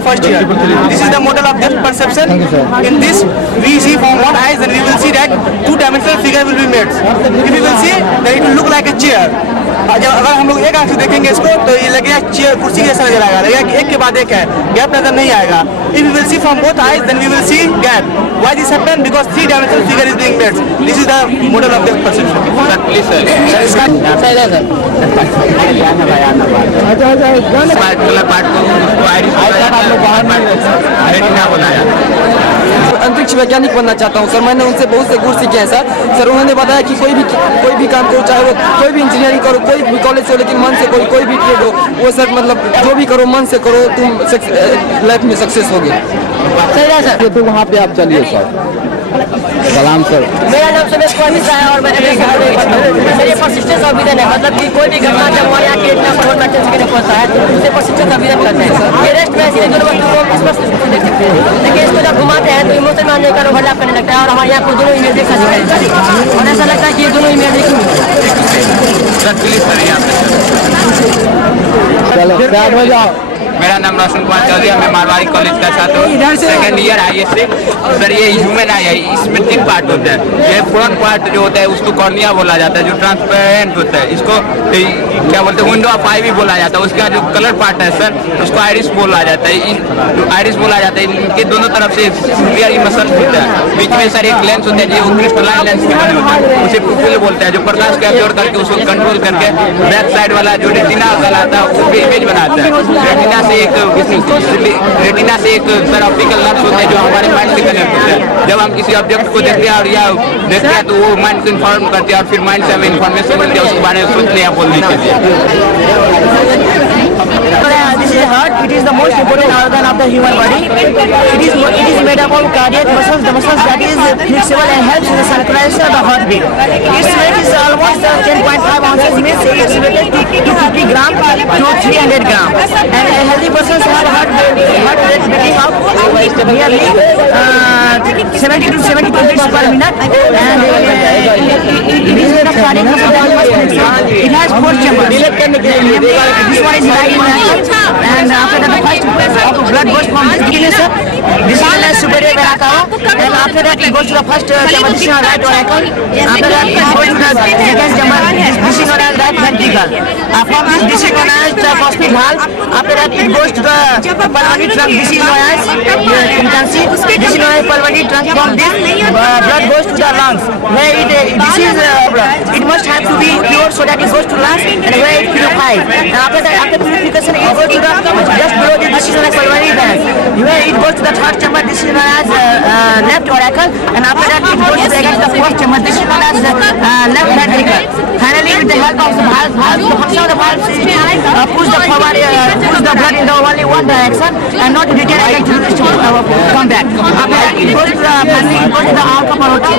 the first year. This is the model of depth perception. In this, we see from one eyes, and we will see that two-dimensional figure will be made. If you will see, then it will look like a chair. जब अगर हम लोग एक आंख से देखेंगे इसको तो ये लगेगा चेयर कुर्सी जैसा नजर आएगा, लगेगा कि एक के बाद एक है, गैप नजर नहीं आएगा. If we will see from both eyes, then we will see gap. Why this happen? Because three-dimensional figure is being made. This is the model of depth perception. Sir, please sir. अंतरिक्ष वैज्ञानिक बनना चाहता हूँ sir. मैंने उनसे बहुत से गुण सीखे हैं सर. उन्होंने बताया कि कोई भी काम करो, चाहे वो कोई भी इंजीनियरिंग करो, कोई भी कॉलेज से हो, लेकिन मन से कोई भी ट्रेड हो, वो सर मतलब जो भी करो मन से करो, तुम लाइफ में सक्सेस होगे. सही है सर. तो वहाँ पे आप चलिए सर. सलाम सर. मेरा नाम सुमेश मिश्रा है और मेरे परसिस्टेंस अभियान है. मतलब कि कोई भी घटना जब हमारे यहाँ के इतना करोड़ मैट्रिक्स के लिए पहुँचता है तो उसे परसिस्टेंस अभियान करते हैं. ये रेस्ट में ऐसी दोनों वस्तु को स्पष्ट रूप से देख सकते हैं, लेकिन इसको जब घुमाते हैं तो इमोशन में आने का ओवरलैप करने लगता है और हमारे यहाँ को दोनों इमेज देखा जाता है और ऐसा लगता है कि ये दोनों इमेज एक ही है. मेरा नाम रोशन कुमार चौधरी है. मैं मारवाड़ी कॉलेज का छात्र हूँ, सेकेंड ईयर आई से. सर ये ह्यूमन आई है, इसमें 3 पार्ट होते हैं. ये फ्रंट पार्ट जो होता है उसको कॉर्निया बोला जाता है, जो ट्रांसपेरेंट होता है. इसको क्या बोलते हैं, विंडो ऑफ आई भी बोला जाता है. उसका जो कलर पार्ट है सर उसको आइरिस बोला जाता है. आइरिस बोला जाता है. इनके दोनों तरफ से क्लियर मसल होता है. बीच में सर एक लेंस होता है जो क्रिस्टलाइन लेंस के बने होता है, उसे पुपिल बोलते हैं, जो प्रकाश को एब्जॉर्ब करके उसको कंट्रोल करके बैक साइड वाला जो रेटिना कहलाता है उसको इमेज बनाता है. रेटिना से एक सर ऑप्टिकल नर्व्स होते हैं जो हमारे माइंड से कनेक्ट होते हैं. जब हम किसी ऑब्जेक्ट को देखते हैं और या देखते हैं तो वो माइंड को इन्फॉर्म करते हैं और फिर माइंड से हमें इन्फॉर्मेशन मिलती है उसके बारे में सोचने या बोलने के लिए. This is heart. It is the most important organ of the human body. It is made up of cardiac muscles, the muscles that is flexible and helps in the circulation of the heartbeat. Its weight is almost 10.5 ounces, means its weight is 250 gram to 300 gram. And a healthy person have heart rate beating of nearly 70 to 72 beats per minute. And it is made of cardiac muscle that must flexible. It has 4 chambers. This one is right. And after that, the first blood goes from this digital superior vena cava, and after that it goes to the first chamber, this is our right auricle. After that it goes to the second chamber, this is known as right ventricle. From this is known as the phosphate valve. After that it goes to the pulmonary trunk, this is known as, you can see, this is known as pulmonary trunk. From this blood goes to the lungs, where it must have to be pure so that it goes to lungs, and where it purifies. And after that, after purification, it goes to the just below this is known as pulmonary vein, where it goes to the third chamber, this is known as left auricle, and after that it goes to the fourth chamber, this is known as left ventricle. Finally, with the help of the valve, the function of the valve is to push the blood in the only one direction and not retain again to come back. After that it goes to the arca parota.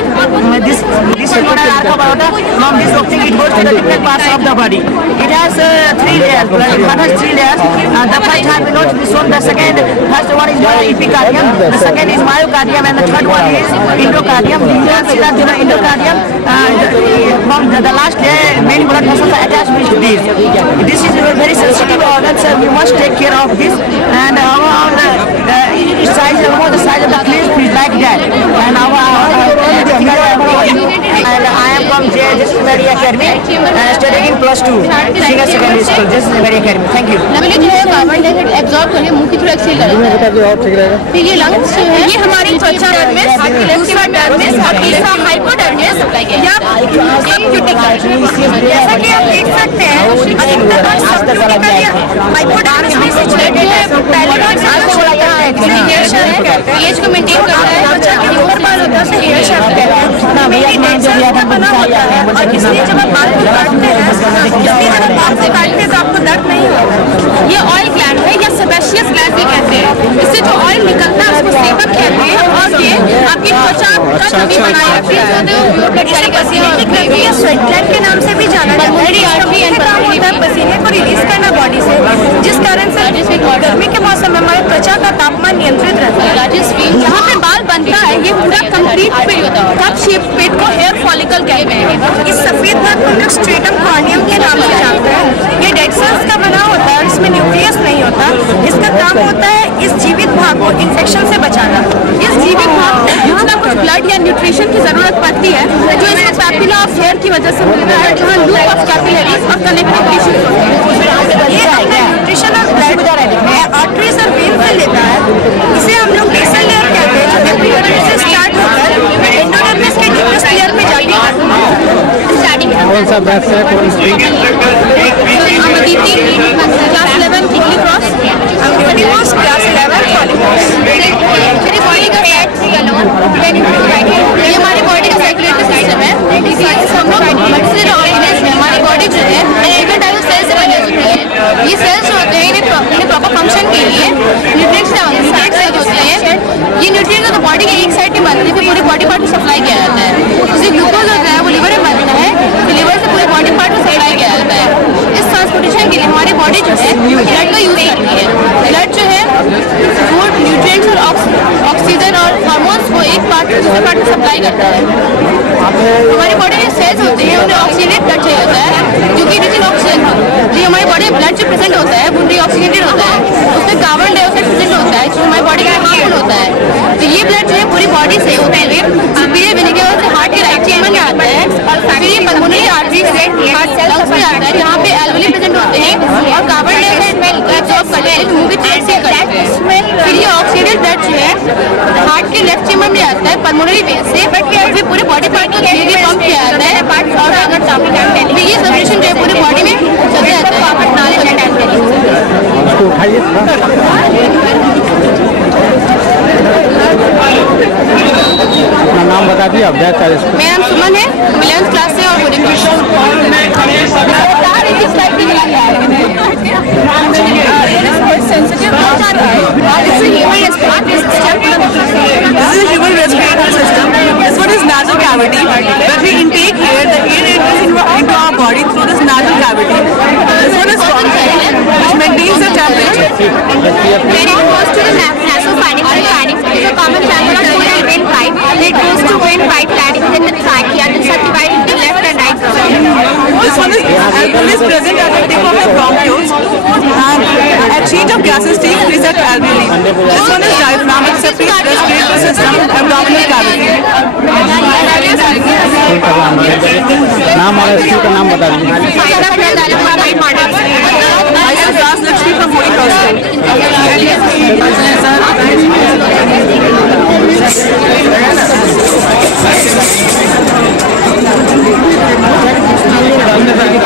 This is known as arca parota. From this thing it goes to the different parts of the body. It has 3 layers. It has 3 layers. The first have been noted this one. The first one is epicardium. The second is myocardium, and the third one is endocardium. You can see that the endocardium from the last layer, main blood vessels are attached with this. This is a very sensitive organ, so we must take care of this. And the size of the clip is like that. And I am from Justice Nagari Academy, studying in +2 senior secondary school. Justice Nagari Academy. Thank you. जो है carbon dioxide absorb करके मुंह की थोड़ा Excel करेगा. ये lungs जो है, ये हमारी त्वचा डर्मिस, दूसरा डर्मिस और तीसरा हाइपोडर्मिस या जैसा कि आप देख सकते हैं हाइपोडर्मिस में सिचुएटेड है. पहले पीएच को मेंटेन करता है. त्वचा के ऊपर बाल होता है उसे हेयर शाफ्ट कहते हैं. मेरी डेड सेल्स का बना होता है और इसलिए जब आप बाल काटते हैं तो आपको दर्द नहीं होगा. ये ऑयल ग्लैंड है या सेबेशियस ग्लैंड भी कहते हैं. इससे जो ऑयल निकलता है उसको सेबम कहते हैं और ये आपकी त्वचा का छवि बनाए रखती है. स्वेट ग्लैंड के नाम से भी जाना जाता है. पसीने को रिलीज करना बॉडी से, जिस कारण से गर्मी के मौसम में हमारे त्वचा का तापमान नियंत्रित रहता है. यहाँ पे बाल बनता है ये पूरा कंप्लीट कप शेप पेट को हेयर फॉलिकल कहते हैं. इस सफेद भाग को स्ट्रेटम कॉर्नियम के नाम से जानते हैं. ये डेड सेल्स का बना होता है और इसमें न्यूक्लियस नहीं होता. होता। इसका काम होता है इस जीवित भाग को इन्फेक्शन से बचाना। इस जीवित भाग को कुछ ना कुछ ब्लड या न्यूट्रिशन की जरूरत पड़ती है, जो इसको पैपिला ऑफ हेयर की वजह से मिलता है, जहाँ लूप ऑफ कैपिलरीज और कनेक्टिव टिश्यूज होते हैं। ये अपना न्यूट्रिशन और ब्लड आर्टरीज और वेन से लेता है। इसे हम लोग बेसल लेयर कहते हैं, जो एपिडर्मिस से स्टार्ट होकर एंडोडर्मिस के डीपेस्ट लेयर में जाती है। कौन सा बैच है, कौन सी अमदीती क्लास 11 थिकली क्रॉस, अमदीती क्लास 11 पॉलीक्रॉस। मेरी बॉडी का फैट ये हमारी बॉडी का सर्कुलेटरी सिस्टम है। हम लोग मछली ऑर्गेनिज्म में हमारी बॉडी जो है डिफरेंट टाइप ऑफ सेल्स से बनी होती है। ये सेल्स जो होते हैं इन्हें प्रॉपर फंक्शन के लिए न्यूट्रिएंट्स होते हैं। ये न्यूट्रिएंट्स तो बॉडी के एक साइड में बनते हैं, फिर पूरी बॉडी पार्ट को सप्लाई किया जाता है। जैसे ग्लूकोज होता है वो लिवर में बनता है, फिर लिवर से पूरे बॉडी पार्ट को सप्लाई किया जाता है। इस ट्रांसपोर्टेशन के लिए हमारी बॉडी जो है ब्लड का यूज करती है। ब्लड जो है फूड, न्यूट्रिएंट्स और ऑक्सीजन और हार्मोन्स को एक पार्ट से दूसरे पार्ट को सप्लाई करता है। हमारी बॉडी में सेल्स होते हैं, उन्हें ऑक्सीजनेट ब्लड चाहिए होता है, जो कि रिच इन ऑक्सीजन हो। तो हमारी बॉडी में ब्लड जो प्रेजेंट होता है वो डीऑक्सीजनेटेड होता है, उसमें कार्बन डाइऑक्साइड प्रेजेंट होता है, जो हमारी बॉडी के लिए हार्मफुल होता है। तो ये ब्लड जो है पूरी बॉडी से होते हुए सुपीरियर वेन के बाद हार्ट के राइट चेम्बर में आता है, फिर ये पल्मोनरी आर्टरी से हार्ट लंग्स में आता है, जहाँ पे एल्वेओली प्रेजेंट होते हैं और कार्बन डाइऑक्साइड एब्जॉर्ब करते हैं, मुंह के चेक से करते हैं। फिर ये ऑक्सीडेटेड ब्लड जो है हार्ट के लेफ्ट चेम्बर में आता है पल्मोनरी वेन से, बट फिर पूरे बॉडी पार्ट को धीरे पंप किया जाता है। और अगर फिर ये सर्कुलेशन जो है पूरी बॉडी में चलता जाता है। अपना नाम बता दिए आप? मेरा नाम सुमन है, 11th क्लास से और boarding human respiratory system. This one is nasal cavity. When we intake air, the air enters into our body through this nasal cavity. This one is bronchial, which maintains the temperature. When it goes to the nasopharynx, is a common channel of food and windpipe. It goes to windpipe gland within the trachea, then subdivided into left and right. This one is alveoli is present at the tip of the bronchioles, and exchange of gases takes place at alveoli. This one is diaphragm, it separates respiratory system, abdominal cavity. नाम और school का नाम बता दीजिए। I am Rajlakshmi from Modi College.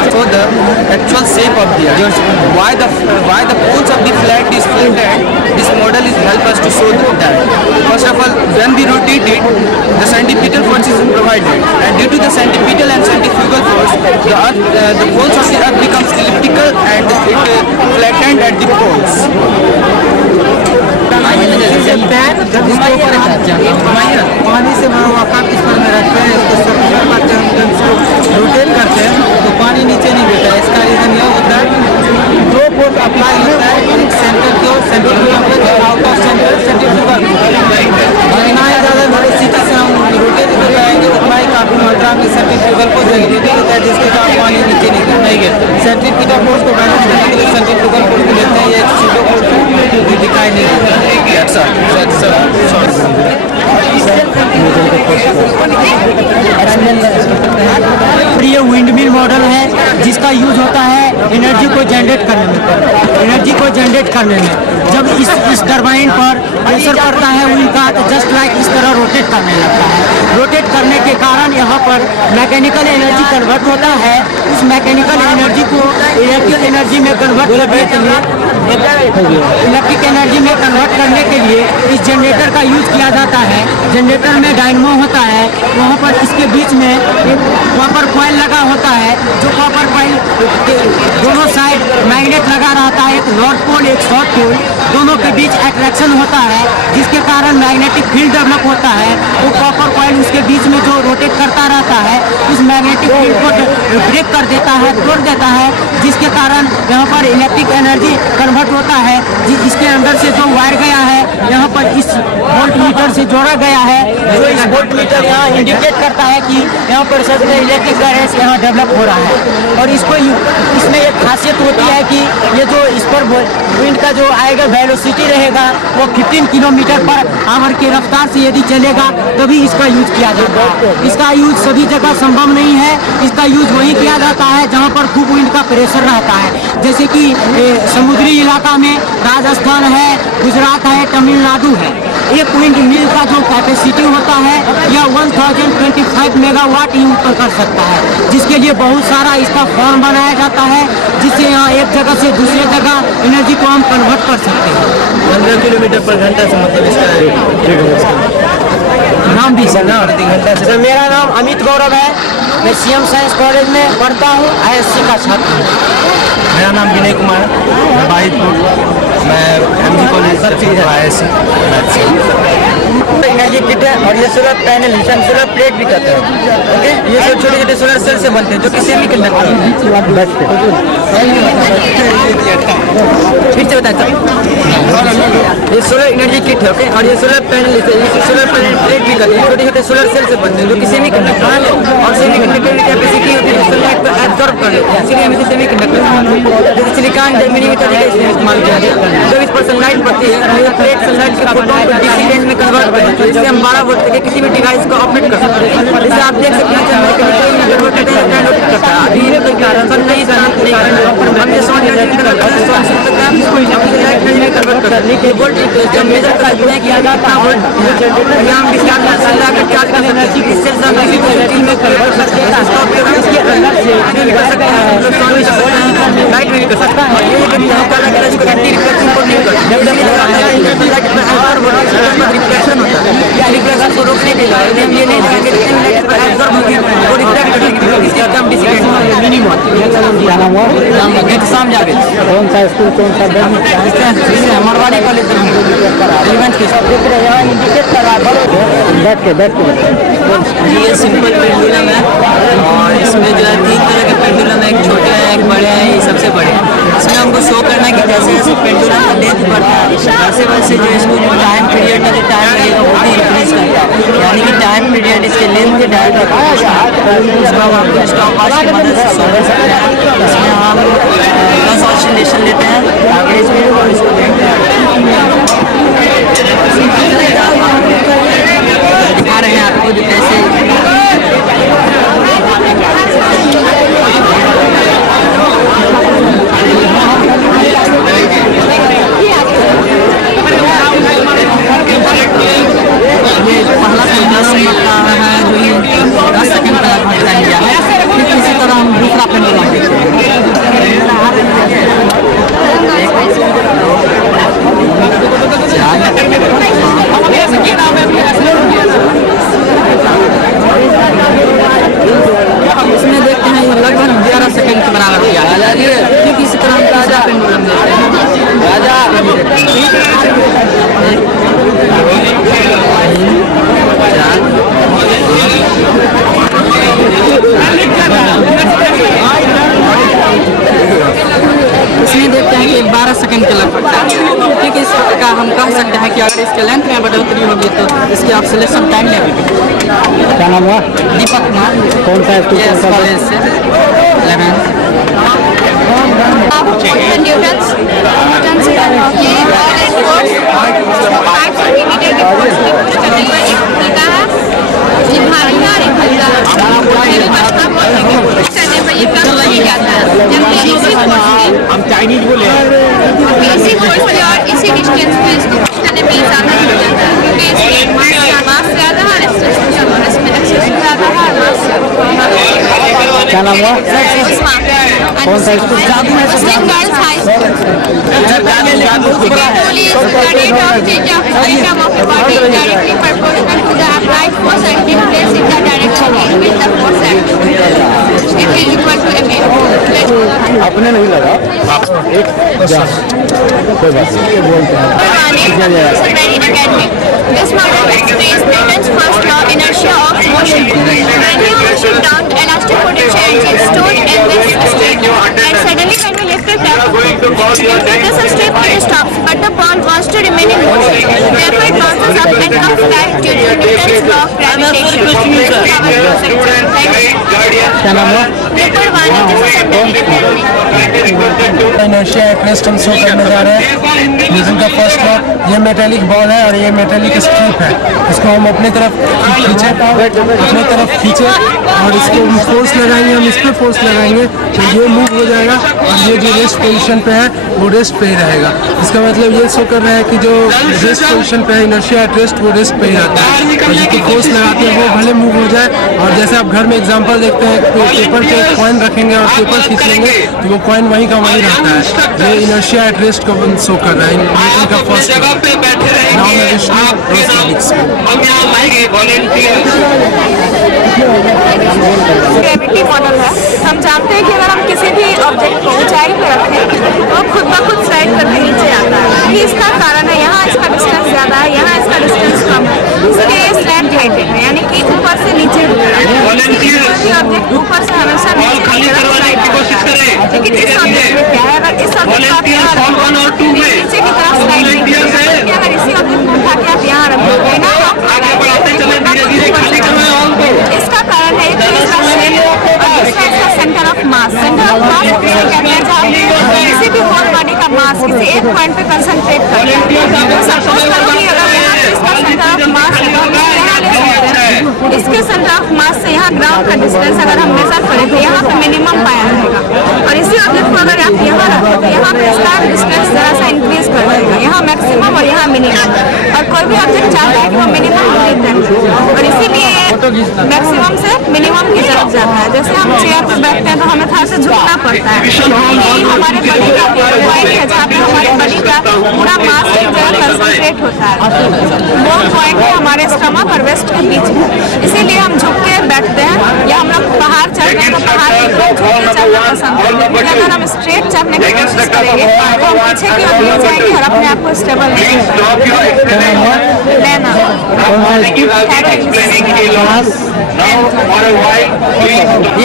So the actual shape of the earth, why the poles of the flat is flattened, this model is help us to show that. First of all, when we rotate it, the centripetal force is provided, and due to the centripetal and centrifugal force, the poles of the earth becomes elliptical and it flattened at the poles. पानी से भरा हुआ cup इस पर में रखते हैं, इसको रोटेट करते हैं तो पानी नीचे नहीं गिरता है। इसका रीजन यह होता है दो फोर्स अप्लाई होता है, एक सेंटर की ओर centrifugal out of centre centrifugal. जितना ही ज़्यादा वेलोसिटी से हम रोटेट कर जाएंगे उतना ही काफ़ी मात्रा में सेंट्रीफ्यूगल को जगह होता है, जिसके कारण पानी नीचे नहीं गिरता। सेंट्रीफ्यूगल फोर्स को बैलेंस करने के लिए सेंट्रीफ्यूगल फोर्स को लेते हैं, ये सीधो फोर्स दिखाई नहीं देता। ये विंडमिल मॉडल है जिसका यूज होता है एनर्जी को जनरेट करने में। जब इस टरबाइन पर प्रेशर पड़ता है विंड का, तो जस्ट लाइक इस तरह रोटेट करने लगता है। रोटेट करने के कारण यहाँ पर मैकेनिकल एनर्जी कन्वर्ट होता है। उस मैकेनिकल एनर्जी को इलेक्ट्रिक एनर्जी में कन्वर्ट करने के लिए इस जनरेटर का यूज किया जाता है। जनरेटर में डायनमो होता है, वहाँ पर इसके बीच में एक कॉपर कॉइल लगा होता है, जो कॉपर कॉइल दोनों साइड मैग्नेट लगा रहता है, एक नॉर्थ पोल एक साउथ पोल, दोनों के बीच अट्रैक्शन होता है, जिसके कारण मैग्नेटिक फील्ड डेवलप होता है। वो कॉपर कॉइल उसके बीच में जो रोटेट करता रहता है, उस मैग्नेटिक फील्ड को ब्रेक कर देता है, तोड़ देता है, जिसके कारण यहाँ पर इलेक्ट्रिक एनर्जी कन्वर्ट होता है इसके अंदर से जो वायर गया है यहाँ पर इस वोल्ट मीटर से जोड़ा गया है, जो इस वोल्ट मीटर यहाँ इंडिकेट करता है कि यहाँ पर सब इलेक्ट्रिक करंट यहाँ डेवलप हो रहा है। और इसको इसमें एक खासियत होती है कि ये जो इस पर विंड का जो आएगा वेलोसिटी रहेगा वो 15 किलोमीटर पर आवर की रफ्तार से यदि चलेगा तभी इसका यूज किया जाता है। इसका यूज सभी जगह संभव नहीं है। इसका यूज वहीं किया जाता है जहाँ पर खूब विंड का प्रेशर रहता है, जैसे कि समुद्री इलाका में राजस्थान है, गुजरात है, तमिलनाडु है। एक विंड मिल का जो कैपेसिटी होता है यह 1025 मेगावाट ही ऊपर कर सकता है, जिसके लिए बहुत सारा इसका फॉर्म बनाया जाता है, जिससे यहाँ एक जगह से दूसरी जगह एनर्जी को हम कन्वर्ट कर सकते हैं। 15 किलोमीटर पर घंटा से मतलब इसका नाम भी सर मेरा नाम अमित गौरव है, मैं सीएम साइंस कॉलेज में पढ़ता हूँ, ISC का छात्र हूँ। मेरा नाम विनय कुमार, मैं बाहितपुर, मैं MG college ISC। Energy kit है और ये सोलर पैनल सोलर प्लेट भी कहते हैं। ओके, ये सब छोटे छोटे सोलर सेल से बनते हैं जो कि सेमी कंडक्टर फिर से बताया ये सोलर एनर्जी किट है। ओके, और ये solar panel solar panel plate भी कहते हैं, छोटे छोटे सोलर सेल से बनते हैं जो कि सेमी कंडक्टर है और सेमी कंडक्टर की कैपेसिटी होती है सनलाइट को एब्जॉर्ब कर लेते हैं, इसलिए हम इसे सेमी कंडक्टर जैसे सिलिकॉन जर्मेनियम इत्यादि का इस्तेमाल किया जाता है। जब इस पर सनलाइट पड़ती है तो ये प्लेट सनलाइट के फोटोन को डीसी रेंज में कन्वर्ट कर देती है, इससे हम 12 वोल्ट के किसी भी डिवाइस को ऑपरेट कर सकते हैं। जैसे आप देख सकते हैं अभी कोई कारण नहीं हम ये समझ कन्वर्ट कर सकते हैं वोल्ट जब मेजर कर सकते हैं कि कितना वोल्ट हम एनर्जी की सेल्स हम किसी को में कन्वर्ट कर सकते हैं। इसका उपयोग हम इसके अंदर से कर सकते हैं, लाइट में कर सकते हैं। ये इसको एंटी रिफ्लेक्शन को नहीं करता, जब रिफ्लेक्शन होता है या रिफ्लेक्शन को रोकने के लिए हम ये नहीं लगा कि एब्जॉर्ब होगी वो रिफ्लेक्ट करेगी, इससे कम डिसिपेट मिनिमम शाम जावे। कौन सा स्कूल, कौन सा मरवाड़ी कॉलेज यहाँ इंडिकेट करा बैठ के ये सिंपल पेंडुलम है और इसमें जो है 3 तरह के पेंडुलम है, एक छोटे हैं, एक बड़े हैं, ये सबसे बड़े हैं। इसमें हमको शो करना है कि जैसे जैसे पेंडुलम का लेंथ बढ़ता है वैसे वैसे जो इसको जो टाइम पीरियड में जो टाइम लगेगा वो भी इंक्रीज करता है, यानी कि टाइम पीरियड इसके लेंथ के डायरेक्ट उसको हम स्टॉप वॉच की मदद से शो कर सकते हैं। इसमें हम प्लस ऑसिलेशन लेते हैं एवरेज में और इसको देखते हैं दिखा रहे हैं आपको जो कैसे ये पहला 10 मिनट का है जो ये 10 सेकंड का टाइम दिया है। फिर इसी तरह हम दूसरा पेंडुलम देखते इसमें देखते हैं ये लगभग 11 सेकंड के बराबर किया है। ठीक इसी तरह हम ताजा पेंडुलम देखते हैं। इसमें देखते हैं कि 12 सेकंड के लगभग ठीक इस प्रकार हम कह सकते हैं कि अगर इसके लेंथ में बढ़ोतरी होगी तो इसकी ऑसिलेशन टाइम में भी। क्या नाम हुआ? दीपक कुमार, कौन सा स्कूल कॉलेज से 11th। न्यूटन्स ये फोर्स 5 सेंटीमीटर की फोर्स करने पर एक हल्का है ये भारी है और एक हल्का है। ये बचना फोर्स करने पर ये कम नहीं जाता है, जबकि इसी फोर्स हम चाइनीज बोले इसी फोर्स से और इसी डिस्टेंस पे इसको पुश करने पे ज़्यादा हो जाता है, क्योंकि इसमें मास ज़्यादा है और इसमें एक्सेस ज़्यादा है और मास ज़्यादा। क्या नाम हुआ? कौन सा school? Muslim girls high school. The rate of change of momentum of a body is directly proportional to the applied force acting place in the direction in which the force acts. It is equal to ma. अपने नहीं लगा एक कोई बात नहीं। Very academic. This model explains Newton's first law, inertia of motion. When you push down, elastic potential energy is stored in this strip, and suddenly when we lift it up, this strip it stops, but flight due to Newton's law of gravitation. क्या नाम है? Inertia at rest हम show करने जा रहे हैं। Newton का first law, ये मेटेलिक बॉल है और ये मेटेलिक स्ट्रिप है। इसको हम अपने तरफ खींचे और इसको फोर्स लगाएंगे, हम इस पर फोर्स लगाएंगे तो ये मूव हो जाएगा और ये जो रेस्ट पोजीशन पे है वो रेस्ट पे ही रहेगा। इसका मतलब ये शो कर रहा है कि जो रेस्ट पोजीशन पे है इनर्शिया एट रेस्ट वो रेस्ट पे ही रहता है और जिसको फोर्स लगाते हैं वो भले मूव हो जाए। और जैसे आप घर में एग्जांपल देखते हैं, पेपर पे कॉइन रखेंगे और पेपर खींच लेंगे तो वो कॉइन वहीं का वहीं रहता है। ये इनर्शिया एट रेस्ट को शो कर रहा है न्यूटन का फर्स्ट लॉ। ग्रेविटी मॉडल है। हम जानते हैं कि अगर हम किसी भी ऑब्जेक्ट को ऊंचाई पर रखें तो खुद ब खुद स्लाइड करके नीचे आता है। ये इसका कारण है, यहाँ इसका डिस्टेंस ज़्यादा है, यहाँ इसका डिस्टेंस कम है, इसलिए ये स्लैंट हाइटेड है, यानी कि ऊपर से नीचे ऑब्जेक्ट ऊपर से हमेशा लेकिन इस ऑब्जेक्ट में क्या है, अगर इस ऑब्जेक्ट को आप यहाँ रखोगे नीचे की तरफ स्लाइड नहीं करेगा। अगर इसी ऑब्जेक्ट को उठा के आप यहाँ रखोगे ना इसका कारण है कि इसका शेप और दूसरा इसका centre of mass. Centre of mass किसे कहते हैं? जब किसी भी होल बॉडी का मास किसी एक पॉइंट पे कंसंट्रेट करते हैं तो सपोज करो कि अगर यहाँ पे इसका सेंटर ऑफ मास है तो यहाँ ले सकते हैं। इसके सेंटर ऑफ मास से यहाँ ग्राउंड का डिस्टेंस अगर हम मेजर करें तो यहाँ पे मिनिमम पाया जाएगा और इसी ऑब्जेक्ट को अगर आप यहाँ रखें तो यहाँ पे इसका डिस्टेंस जरा सा इंक्रीज कर देगा, यहाँ मैक्सिमम और यहाँ मिनिमम। और कोई भी ऑब्जेक्ट चाहता है कि वो मिनिमम देते हैं और इसीलिए मैक्सिमम से मिनिमम की तरफ जाता है। जैसे हम चेयर पर बैठते हैं तो हमें थोड़ा सा झुकना पड़ता है, हमारे बॉडी का पॉइंट है जहाँ पे हमारे बॉडी का पूरा मास एक जगह कंसंट्रेट होता है, वो पॉइंट है हमारे स्टमक और वेस्ट के बीच में। इसीलिए हम झुक के बैठते हैं या हम लोग पहाड़ चढ़ते हैं तो पहाड़ के ऊपर झुक के चढ़ना पसंद करते हैं। अगर हम स्ट्रेट चढ़ने की कोशिश करेंगे तो हम पीछे की ओर गिर जाएंगे और अपने आप को स्टेबल नहीं लेना।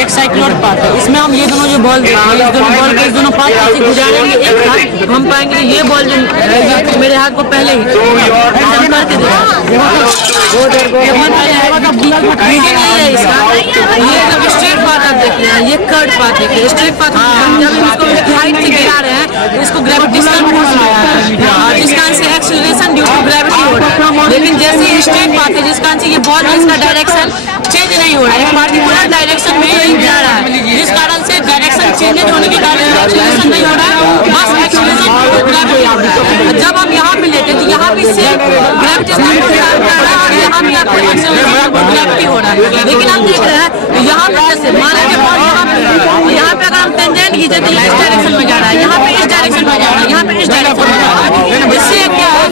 एक साइक्लोड पार्ट है, इसमें हम ये दोनों जो बॉल इस दोनों पार्ट ऐसे गुजारेंगे एक साथ, हम पाएंगे ये बॉल जो मेरे हाथ को पहले ही करके ये स्ट्रेट पाथ आप देख रहे हैं, ये कर्व पाथ देखिए। स्ट्रेट पाथ जब हम इसको हाइट से गिरा रहे हैं तो इसको ग्रेविटेशनल फोर्स आया है जिसका से एक्सेलरेशन ड्यू टू ग्रेविटी हो रहा है। लेकिन जैसे ये स्ट्रेट पाथ है जिसका ये बॉल इसका डायरेक्शन चेंज नहीं हो रहा है, पार्टिकुलर डायरेक्शन में ही जा रहा है, जिस कारण से डायरेक्शन चेंज होने के कारण एक्सेलरेशन नहीं हो रहा है, बस एक्सेलरेशन ग्रेविटी हो रहा है। जब हम यहाँ पे लेते हैं तो यहाँ पे सिर्फ ग्रेविटेशनल काम कर रहा है और यहाँ पे आपको एक्सेलरेशन ग्रेविटी हो रहा है। लेकिन हम देख रहे हैं यहाँ पे जैसे मान लीजिए यहाँ पे अगर हम टेंजेंट खींचे तो इस डायरेक्शन में जा रहा है, यहाँ पे इस डायरेक्शन में जा रहा है, यहाँ पे इस डायरेक्शन में जा रहा है। इससे क्या है,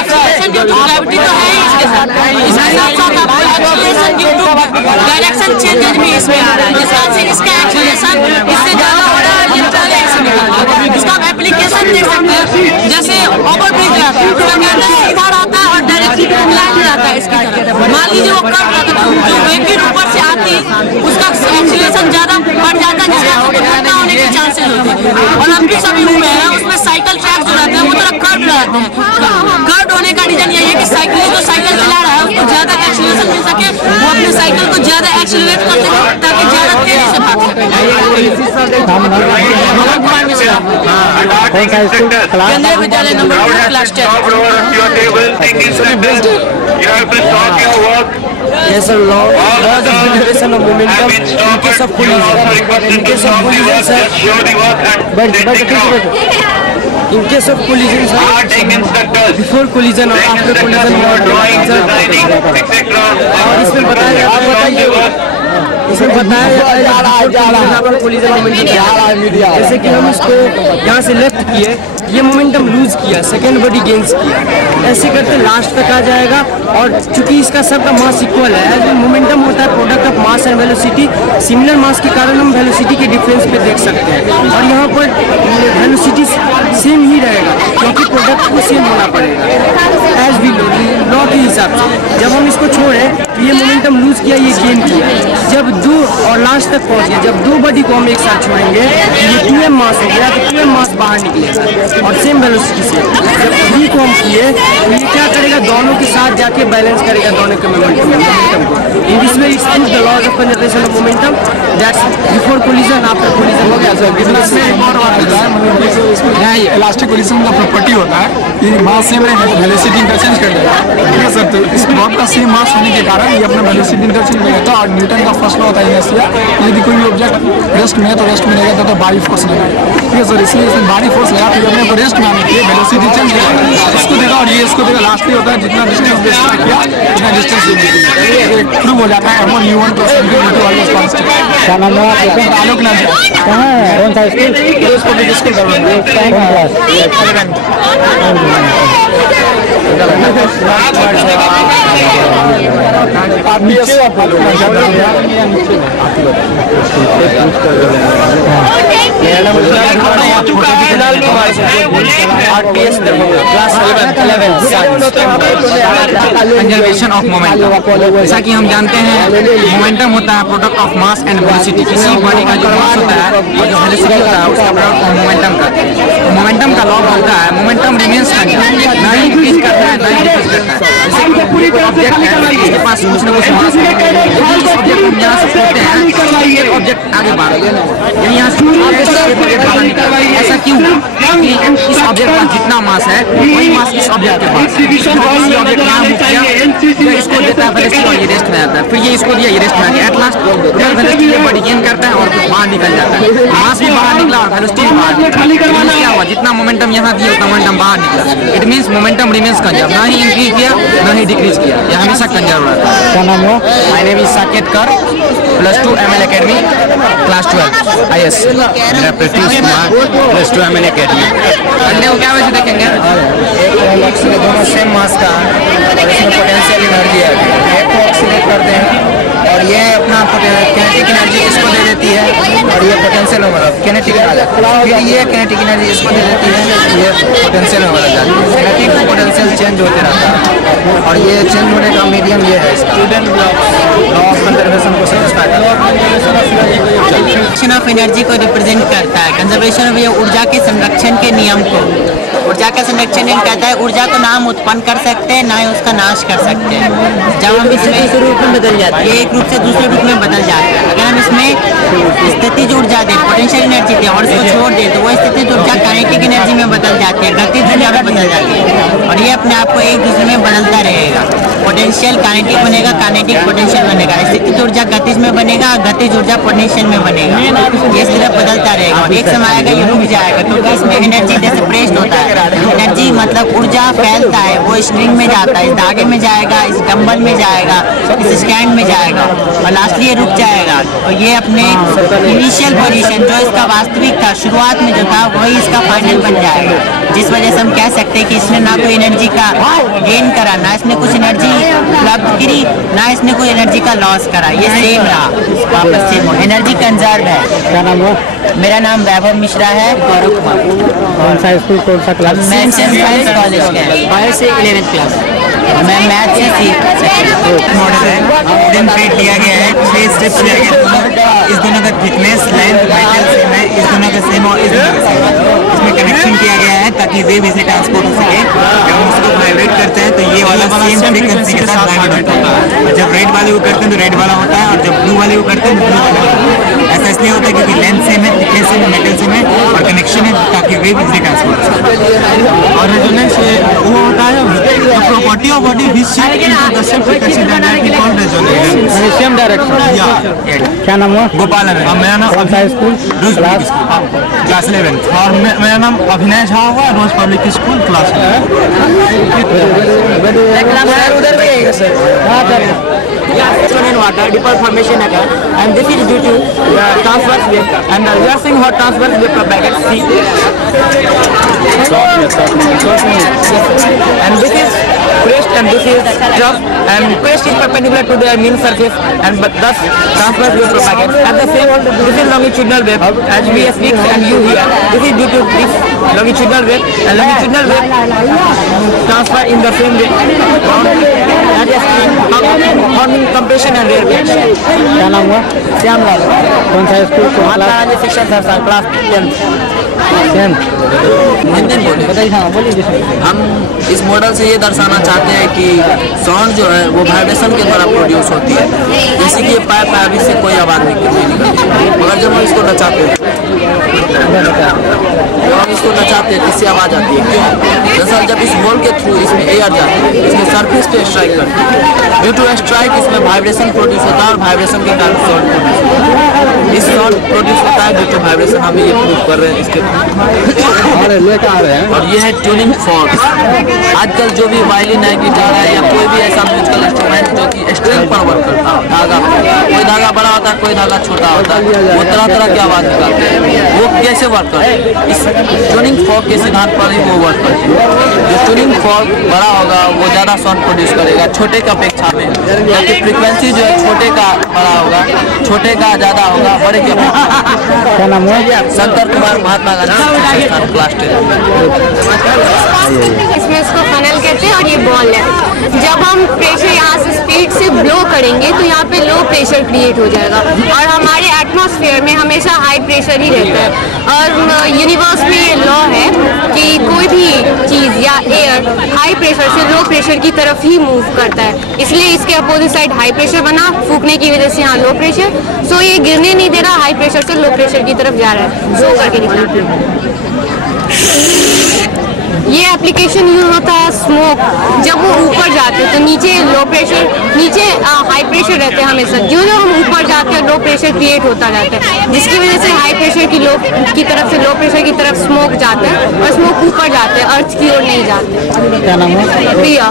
एक्सेलरेशन ड्यू टू ग्रेविटी तो है ही इसके साथ, इसके साथ साथ आपको acceleration due to direction changes भी इसमें आ रहा है, जिसका से इसका एक्सेलरेशन इससे ज़्यादा हो रहा है। ये पहले एक्सेलरेशन इसका आप एप्लीकेशन देख सकते हैं, जैसे ओवरब्रिज रहता है उसका कहते हैं सीधा रहता है और डायरेक्टली लाइन रहता है इसकी तरफ। मान लीजिए वो कर्व रहता है जो व्हीकल ऊपर से आती उसका एक्सेलरेशन ज़्यादा बढ़ जाता है जिसका दुर्घटना होने के चांसेस होते हैं। और हम भी सभी में है उसमें साइकिल ट्रैक जो रहते हैं वो थोड़ा कर्व रहते हैं। कर्व होने का रीजन यही है कि साइकिलिस्ट जो साइकिल चला रहा है उसको ज़्यादा एक्सेलरेशन मिल सके, वो अपने साइकिल को ज़्यादा एक्सेलरेट कर सके ताकि ज़्यादा तेजी से भाग सके। केंद्रीय विद्यालय number 2 class 10। Yes, sir. Laws of generation of momentum in case of collision. In case of collision, sir. In case of collision, sir. Before collision or after collision, और इसमें बताया जाता है इसमें बताया जाता है कोलिजन मोमेंटम। जैसे कि हम इसको यहाँ से लेफ्ट किए, ये मोमेंटम लूज किया, सेकेंड बॉडी गेंस किया, ऐसे करते लास्ट तक आ जाएगा। और चूंकि इसका सबका मास इक्वल है, एज मोमेंटम होता है product of mass and velocity, similar mass के कारण हम वेलोसिटी के डिफरेंस पे देख सकते हैं। और यहाँ पर वेलोसिटी सेम ही रहेगा क्योंकि प्रोडक्ट को सेम होना पड़ेगा एज वी लॉ के हिसाब से। जब हम इसको छोड़े तो ये मोमेंटम लूज किया, ये गेन किया, जब दो और लास्ट तक पहुँच गया, जब दो बॉडी को हम एक साथ छोड़ेंगे ये 2m मास हो गया तो 2m मास बाहर निकलेगा और सेम वेलोसिटी से। जब 3 इसको हम किए तो ये क्या करेगा, दोनों के साथ जाके बैलेंस करेगा दोनों के मोमेंटम को। In this way it's the laws of conservation of momentum that's before collision after collision हो गया सर। बिजनेस में एक और बात होता है, इलास्टिक कोलिजन का प्रॉपर्टी होता है ये मास सेम रहेगा तो वेलोसिटी इंटरचेंज कर देगा, ठीक है सर। तो इस रॉड का सेम मास होने के कारण ये अपना वेलोसिटी इंटरचेंज कर देता है। और न्यूटन का फर्स्ट लॉ होता है इनर्शिया, यदि कोई भी ऑब्जेक्ट रेस्ट में है तो रेस्ट में रहेगा तो बाडी फोर्स लगेगा, ठीक है सर। इसलिए इसमें बाडी फोर्स लगा फिर अपने को रेस्ट में आने के लिए वेलोसिटी चेंज करेगा, इसको देगा और ये इसको देगा। लास्ट में होता है जितना डिस्टेंस किया उतना डिस्टेंस प्रूव हो जाता है। M1 U1 क्या नाम है आलोक नाम है, कहाँ है, कौन सा school? School conservation of momentum. जैसा कि हम जानते हैं मोमेंटम होता है product of mass and velocity. किसी बॉडी का जो मास होता है और जो वेलोसिटी होता है उसका प्रोडक्ट ऑफ मोमेंटम का। मोमेंटम का लॉ बोलता है मोमेंटम रिमेंस कंस्टेंट, ना ही इंक्रीज करता है ना ही डिक्रीज करता है। जैसे कि ऑब्जेक्ट है उसके पास कुछ ना कुछ मास है, ऑब्जेक्ट हम यहाँ से छोड़ते हैं ऑब्जेक्ट आगे बढ़ गया, यहाँ से ऐसा क्यों? इस ऑब्जेक्ट का जितना मास है वही मास इस ऑब्जेक्ट के पास। ऑब्जेक्ट यहाँ मूव किया इसको देता है वेलोसिटी और ये रेस्ट में आता है, फिर ये इसको दिया ये रेस्ट में आ गया। एट लास्ट वेलोसिटी ये बॉडी गेन करता है और फिर बाहर निकल जाता है। मास भी बाहर निकला और वेलोसिटी भी बाहर निकला। क्या हुआ, जितना मोमेंटम यहाँ दिया उतना मोमेंटम बाहर निकला। It means momentum remains conserve, ना ही इंक्रीज किया ना ही डिक्रीज किया, ये हमेशा कंजर्व रहता है। क्या नाम हुआ? माय नेम इज साकेत कर, +2 ML Academy, क्लास 12 IS। मेरा प्रत्युष कुमार, +2 ML Academy। करने को क्या वैसे देखेंगे, दोनों सेम मास का और इसमें पोटेंशियल एनर्जी है। एक को ऑक्सीडेट करते हैं और ये अपना किनेटिक एनर्जी इसको दे देती है और ये पोटेंशियल में बदल किनेटिक एनर्जी, फिर ये किनेटिक एनर्जी इसको दे देती है, ये पोटेंशियल में बदल जाती है। किनेटिक पोटेंशियल चेंज होते रहता है और ये चेंज होने का मीडियम ये है। स्टूडेंट लॉ ऑफ कंजर्वेशन को समझता है। कंजर्वेशन ऑफ एनर्जी को रिप्रेजेंट करता है। कंजर्वेशन ऑफ ऊर्जा के संरक्षण के नियम को, ऊर्जा का संरक्षण कहता है ऊर्जा को ना हम उत्पन्न कर सकते हैं ना ही उसका नाश कर सकते हैं। जब हम इसमें दूसरे रूप में बदल जाते हैं, एक रूप से दूसरे रूप में बदल जाता है। अगर हम इसमें स्थितिज ऊर्जा दें, पोटेंशियल एनर्जी दें और इसको छोड़ दें तो वो स्थितिज ऊर्जा काइनेटिक एनर्जी में बदल जाती है, गतिज ऊर्जा में बदल जाती है और ये अपने आप को एक दूसरे में बदलता रहेगा। पोटेंशियल काइनेटिक बनेगा, काइनेटिक पोटेंशियल बनेगा, स्थितिज ऊर्जा गतिज में बनेगा, गतिज ऊर्जा पोटेंशियल में बनेगा। ये सिर्फ बदलता रहेगा और एक समय आएगा ये रुक जाएगा क्योंकि इसमें एनर्जी डिसिपेट होता है। एनर्जी मतलब ऊर्जा फैलता है, वो स्ट्रिंग में जाता है, इस धागे में जाएगा, इस डंबल में जाएगा, इस स्टैंड में जाएगा और लास्टली ये रुक जाएगा। और ये अपने इनिशियल पोजीशन जो इसका वास्तविक था, शुरुआत में जो था वही इसका फाइनल बन जाएगा। जिस वजह से हम कह सकते हैं कि इसने ना कोई एनर्जी का गेन करा, ना इसने कुछ एनर्जी प्राप्त करी, ना इसने कोई एनर्जी का लॉस करा, ये सेम रहा, वापस सेम हो। एनर्जी कंजर्व है। क्या नाम हुआ? मेरा नाम वैभव मिश्रा है। गौरव कुमार। कौन सा स्कूल, कौन सा क्लास? मैं सेंट साइंस कॉलेज का, बायो से 11th क्लास। मैं मैथ से मॉडल है। दिन प्लेट लिया गया है, 6 स्टेप्स लिया गया है। इस दोनों का थिकनेस, लेंथ, मेटल सेम है, इस दोनों का सेम और इस दोनों का सेम। इसमें कनेक्शन किया गया है ताकि वेव इसे ट्रांसपोर्ट हो सके। जब हम उसको वाइब्रेट करते हैं तो ये वाला सेम फ्रीक्वेंसी के साथ वाइब्रेट होता है। और जब रेड वाले को करते हैं तो रेड वाला होता है और जब ब्लू वाले को करते हैं तो ब्लू वाला होता है। ऐसा इसलिए होता है क्योंकि लेंथ सेम है, थिकनेस सेम है, मेटल सेम है और कनेक्शन है ताकि वेव इसे ट्रांसपोर्ट हो सके। और रेजोनेंस वो होता है property of body which is the same frequency that is called resonance, same direction. क्या नाम हुआ? गोपाल है। मेरा नाम कौन सा स्कूल? क्लास 11 और मेरा नाम अभिनय झा हुआ, Rose public school class 11। In water, deeper formation occur, and this is due to the transverse wave. And we are seeing what transverse wave propagates. See, and this is crest and this is trough, and crest is perpendicular to the mean surface, and but thus transverse wave propagates. At the same, this is longitudinal wave, as we speak, and you here. This is due to this longitudinal wave, and longitudinal wave transfer in the same way. That is forming compression and rarefaction. क्या नाम हुआ? श्यामलाल। कौन सा school, Mahatma Gandhi शिक्षण संस्थान, class 10th। हम इस model से ये दर्शाना चाहते हैं कि साउंड जो है वो वाइब्रेशन के द्वारा प्रोड्यूस होती है। जैसे कि पाइप अभी से कोई आवाज़ नहीं निकलती, मगर जब हम इसको नचाते हैं इससे आवाज़ आती है। क्यों? दरअसल जब इस बॉल के थ्रू इसमें एयर जाती है, इसमें सरफेस पे स्ट्राइक करती है, ड्यू टू स्ट्राइक इसमें वाइब्रेशन प्रोड्यूस होता है और वाइब्रेशन के कारण साउंड प्रोड्यूस होता है। इस साउंड प्रोड्यूस होता है ड्यू टू वाइब्रेशन, हम ये प्रूव कर रहे हैं इसके और ये है ट्यूनिंग फॉर्क। आजकल जो भी वायलिन है, गिटार है या कोई भी ऐसा म्यूजिकल इंस्ट्रूमेंट जो कि स्ट्रिंग पर वर्क करता है, धागा कोई धागा बड़ा होता है, कोई धागा छोटा होता है, वो तरह तरह की आवाज़ निकालते हैं। वो कैसे वर्क करते हैं? इस ट्यूनिंग फॉर्क के सिद्धांत पर ही वो वर्क करते हैं। जो ट्यूनिंग फॉर्क बड़ा होगा वो ज़्यादा साउंड प्रोड्यूस करेगा छोटे का अपेक्षा में, जबकि फ्रिक्वेंसी जो है छोटे का बड़ा होगा, छोटे का ज़्यादा होगा बड़े के अपेक्षा। शंकर कुमार, महात्मा गांधी क्लास 10। इसमें इसको फनल कहते हैं और ये बॉल है। जब हम प्रेशर यहाँ से स्पीड से ब्लो करेंगे तो यहाँ पे लो प्रेशर क्रिएट हो जाएगा और हमारे एटमॉस्फेयर में हमेशा हाई प्रेशर ही रहता है। और यूनिवर्स में ये लॉ है कि कोई भी चीज़ या एयर हाई प्रेशर से लो प्रेशर की तरफ ही मूव करता है, इसलिए इसके अपोजिट साइड हाई प्रेशर बना, फूकने की वजह से यहाँ लो प्रेशर। सो ये गिरने नहीं दे रहा, हाई प्रेशर से लो प्रेशर की तरफ जा रहा है। सो करके दिखा। ये एप्लीकेशन यूज होता है स्मोक, जब वो ऊपर जाते हैं तो नीचे लो प्रेशर, नीचे हाई प्रेशर रहते हैं हमेशा। जो हम ऊपर जाते हैं लो प्रेशर क्रिएट होता जाता है, जिसकी वजह से हाई प्रेशर की तरफ से लो प्रेशर की तरफ स्मोक जाता है और स्मोक ऊपर जाते हैं, अर्थ की ओर नहीं जाते। क्या नाम है? प्रिया।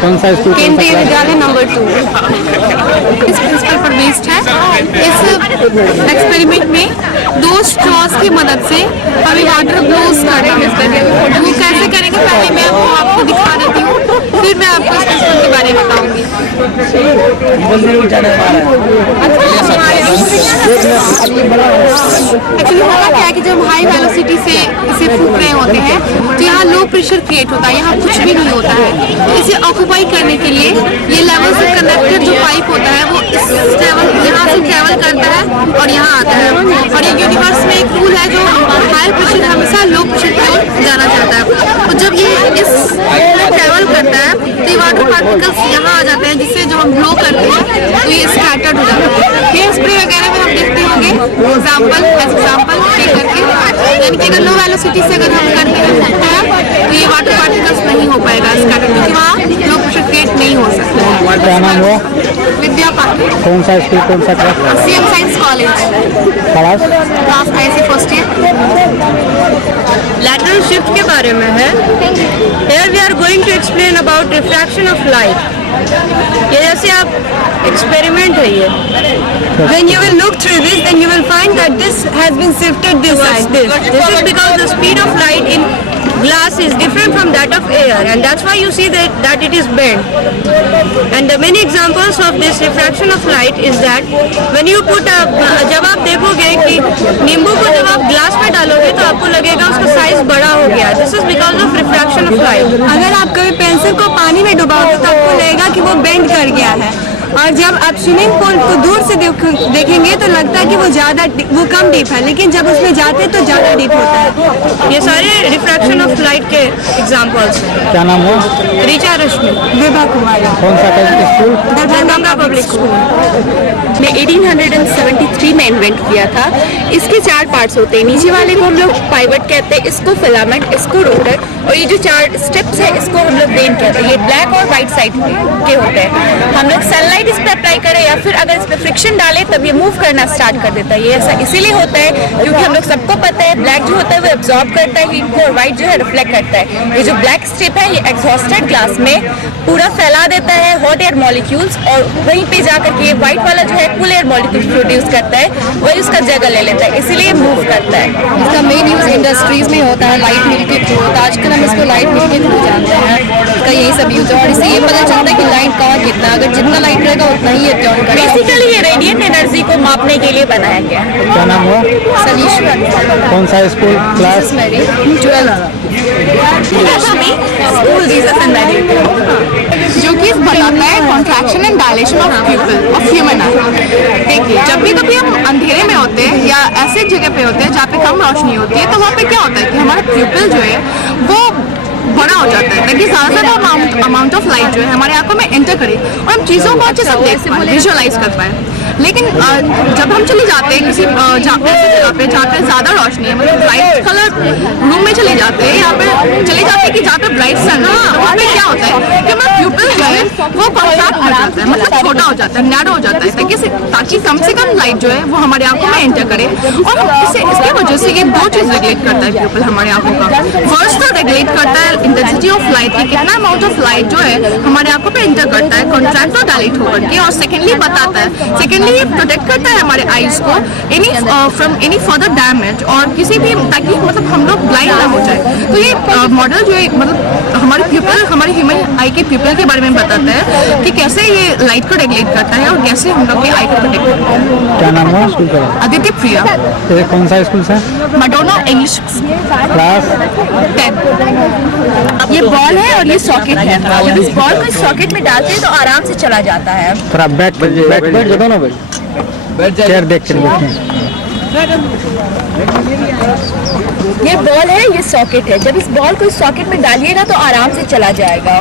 कौन सा स्कूल? केंद्रीय विद्यालय नंबर 2। इस प्रिंसिपल पर बेस्ड है। इस एक्सपेरिमेंट में 2 स्ट्रॉस की मदद से हम वाटर ब्लोज करेंगे। वो कैसे करेंगे पहले मैं वो आपको दिखा देती हूँ, फिर मैं आपको इस प्रिंसिपल के बारे में बताऊंगी। एक्चुअली होता क्या है कि जब हाई वेलोसिटी से इसे फूक रहे होते हैं तो यहाँ लो प्रेशर क्रिएट होता है, यहाँ कुछ भी नहीं होता है। तो इसे ऑक्यूपाई करने के लिए ये लेवल से कनेक्टेड जो पाइप होता है वो इस लेवल यहाँ से ट्रेवल करता है और यहाँ आता है। और ये यूनिवर्स में एक रूल है जो हाई प्रेशर हमेशा लो प्रेशर की ओर जाना चाहता है। तो जब ये इस ट्रेवल करता है तो ये वाटर पार्टिकल्स यहाँ आ जाते हैं, जिससे जो हम ब्लो करते हैं तो ये स्कैटर्ड हो जाता है। हेयर स्प्रे वगैरह में हम देखते होंगे एग्जाम्पल करके, यानी कि अगर लो वेलोसिटी से अगर हम करते हैं तो ये वाटर पार्टिकल्स नहीं हो पाएगा स्कैटर्ड, क्योंकि वहाँ लो प्रेशर क्रिएट नहीं हो सकता। क्या नाम हुआ? विद्या पाटिल। कौन सा स्कूल, कौन सा class? CM science college, class IC first year. Lateral shift के बारे में है। Here we are going to explain about refraction of light. ये जैसे आप एक्सपेरिमेंट है ये। When you will look through this, then you will find that this has been shifted this side. This is because the speed of light in glass is different from that of air, and that's why you see that it is bent. And the many examples of this refraction of light is that when you put जब आप देखोगे कि नींबू को जब आप glass में डालोगे तो आपको लगेगा उसका साइज बड़ा हो गया। This is because of refraction of light. अगर आप कभी पेंसिल को पानी में डुबाओगे तो आपको लगेगा कि वो बेंड कर गया है, और जब आप स्विमिंग पूल को दूर से देखेंगे तो लगता है कि वो कम डीप है, लेकिन जब उसमें जाते हैं तो ज़्यादा डीप होता है। ये सारे रिफ्रैक्शन ऑफ लाइट के एग्जांपल्स हैं। क्या नाम हुआ? ऋचा रश्मि। विभा कुमारी। कौन सा स्कूल? Darbhanga public school. ने 1873 में इन्वेंट किया था। इसके 4 पार्ट्स होते हैं। नीचे वाले को हम लोग पाइवट कहते हैं, इसको फिलामेंट, इसको रोटर, और ये जो 4 स्टेप्स है इसको हम लोग ब्रेन कहते हैं। ये ब्लैक और व्हाइट साइड के होते हैं। हम लोग सनलाइट इस पर अप्लाई करें या फिर अगर इस पर फ्रिक्शन डालें तब ये मूव करना स्टार्ट कर देता है। ये ऐसा इसीलिए होता है क्योंकि हम लोग सबको पता है ब्लैक जो होता है वो एब्जॉर्ब करता है हीट को और व्हाइट जो है रिफ्लेक्ट करता है। ये जो ब्लैक स्ट्रिप है ये एग्जॉस्टेड ग्लास में पूरा फैला देता है हॉट एयर मॉलिक्यूल्स, और वहीं पे जाकर के व्हाइट वाला जो है कूल एयर मॉलिक्यूल्स प्रोड्यूस करता है, वही उसका जगह ले लेता है, इसीलिए मूव करता है। इसका मेन यूज इंडस्ट्रीज में होता है, लाइट मिल के थ्रू होता है। आजकल हम इसको लाइट मिल के थ्रू जानते हैं, इसका यही सब यूज है। और इससे ये पता चलता है कि लाइट कहाँ कितना, अगर जितना लाइट रहेगा उतना ही ये ट्यून करेगा। बेसिकली ये रेडिएंट एनर्जी को मापने के लिए बनाया गया है। क्या नाम हुआ? सलीश्वर। कौन सा school, class? 12th। School Jesus and Mary, जो कि बताता है contraction and dilation of pupil of human eye. देखिए, जब भी कभी हम अंधेरे में होते हैं या ऐसे एक जगह पे होते हैं जहाँ पे कम रोशनी होती है, तो वहाँ पे क्या होता है कि हमारा प्यूपिल जो है वो बड़ा हो जाता है ताकि ज़्यादा अमाउंट ऑफ लाइट जो है हमारे आंखों में एंटर करे और हम चीज़ों को अच्छे से देख पाए, विजुअलाइज कर पाए। लेकिन जब हम चले जाते हैं किसी ऐसी जगह पे जहाँ पे ज़्यादा रोशनी है, मतलब ब्राइट कलर रूम में चले जाते हैं, यहाँ पे चले जाते हैं कि जहाँ पे ब्राइट सन है, तो वहाँ पे क्या होता है कि हमारा प्यूपिल जो है वो कॉन्ट्रैक्ट हो जाता है, मतलब छोटा हो जाता है, नैरो हो जाता है, ताकि कम से कम लाइट जो है वो हमारे आंखों में एंटर करे। और इसकी वजह से ये दो चीज़ रेगुलेट करता है प्यूपिल हमारे आंखों का। फर्स्ट तो रेगुलेट करता है इंटेंसिटी ऑफ लाइट, की कितना अमाउंट ऑफ लाइट जो है हमारे आंखों पे एंटर करता है कॉन्ट्रैक्ट और डायलेट होकर के। और सेकेंडली बताता है, सेकेंडली ये प्रोटेक्ट करता है हमारे आईज को फ्रॉम एनी फर्दर डैमेज और किसी भी, ताकि मतलब हम लोग ब्लाइंड ना हो जाए। तो ये मॉडल जो है मतलब हमारे प्यूपिल, हमारे ह्यूमन आई के प्यूपिल के बारे में बताता है कि कैसे ये लाइट को रेगुलेट करता है और कैसे हम लोग के आई को प्रोटेक्ट करता है। क्या नाम है स्कूल का? आदित्य प्रिया। ये कौन सा स्कूल है? Madonna English class 10। ये बॉल है और ये सॉकेट है। जब इस बॉल को इस सॉकेट में डालते हैं तो आराम से चला जाता है। थोड़ा बैठ जाओ ना, बैठ चेयर देख कर बैठे। ये बॉल है, ये सॉकेट है। जब इस बॉल को इस सॉकेट में डालिएगा तो आराम से चला जाएगा,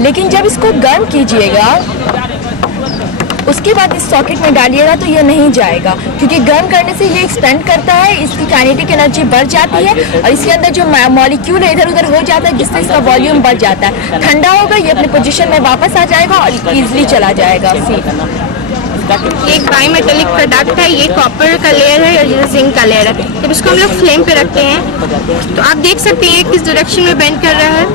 लेकिन जब इसको गर्म कीजिएगा उसके बाद इस सॉकेट में डालिएगा तो ये नहीं जाएगा, क्योंकि गर्म करने से ये एक्सपेंड करता है, इसकी काइनेटिक एनर्जी बढ़ जाती है और इसके अंदर जो मॉलिक्यूल इधर उधर हो जाता है जिससे इसका वॉल्यूम बढ़ जाता है। ठंडा होगा, ये अपने पोजीशन में वापस आ जाएगा और इजीली चला जाएगा। ये एक बाई मेटेलिक प्रोडक्ट है, ये कॉपर का लेयर है और ये जिंक का लेयर है। जब इसको हम लोग फ्लेम पे रखते हैं तो आप देख सकते हैं किस डायरेक्शन में बेंड कर रहा है।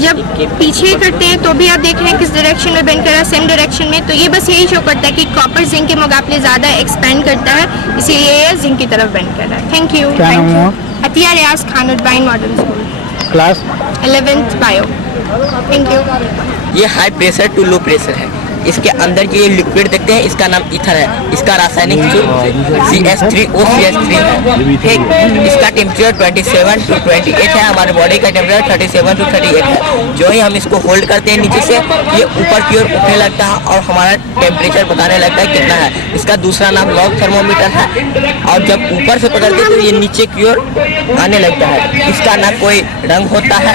जब पीछे करते हैं तो भी आप देख रहे हैं किस डायरेक्शन में बेंड कर रहा है, सेम डायरेक्शन में। तो ये बस यही शो करता है कि कॉपर जिंक के मुकाबले ज़्यादा एक्सपेंड करता है, इसीलिए ये जिंक की तरफ बेंड कर रहा है। Thank you. अतिया रियाज खान बाइन modern school, class 11th bio. Thank you. ये high pressure to low pressure है। इसके अंदर जो ये लिक्विड देखते हैं इसका नाम ईथर है। इसका रासायनिक CH3OCH3 है। ठीक, इसका टेम्परेचर 27 to 28 है। हमारे बॉडी का टेम्परेचर 37 to 38 है। जो ही हम इसको होल्ड करते हैं नीचे से ये ऊपर की ओर उठने लगता है और हमारा टेम्परेचर बताने लगता है कितना है। इसका दूसरा नाम लॉग थर्मोमीटर है। और जब ऊपर से पकड़ते हैं तो ये नीचे की ओर आने लगता है। इसका ना कोई रंग होता है,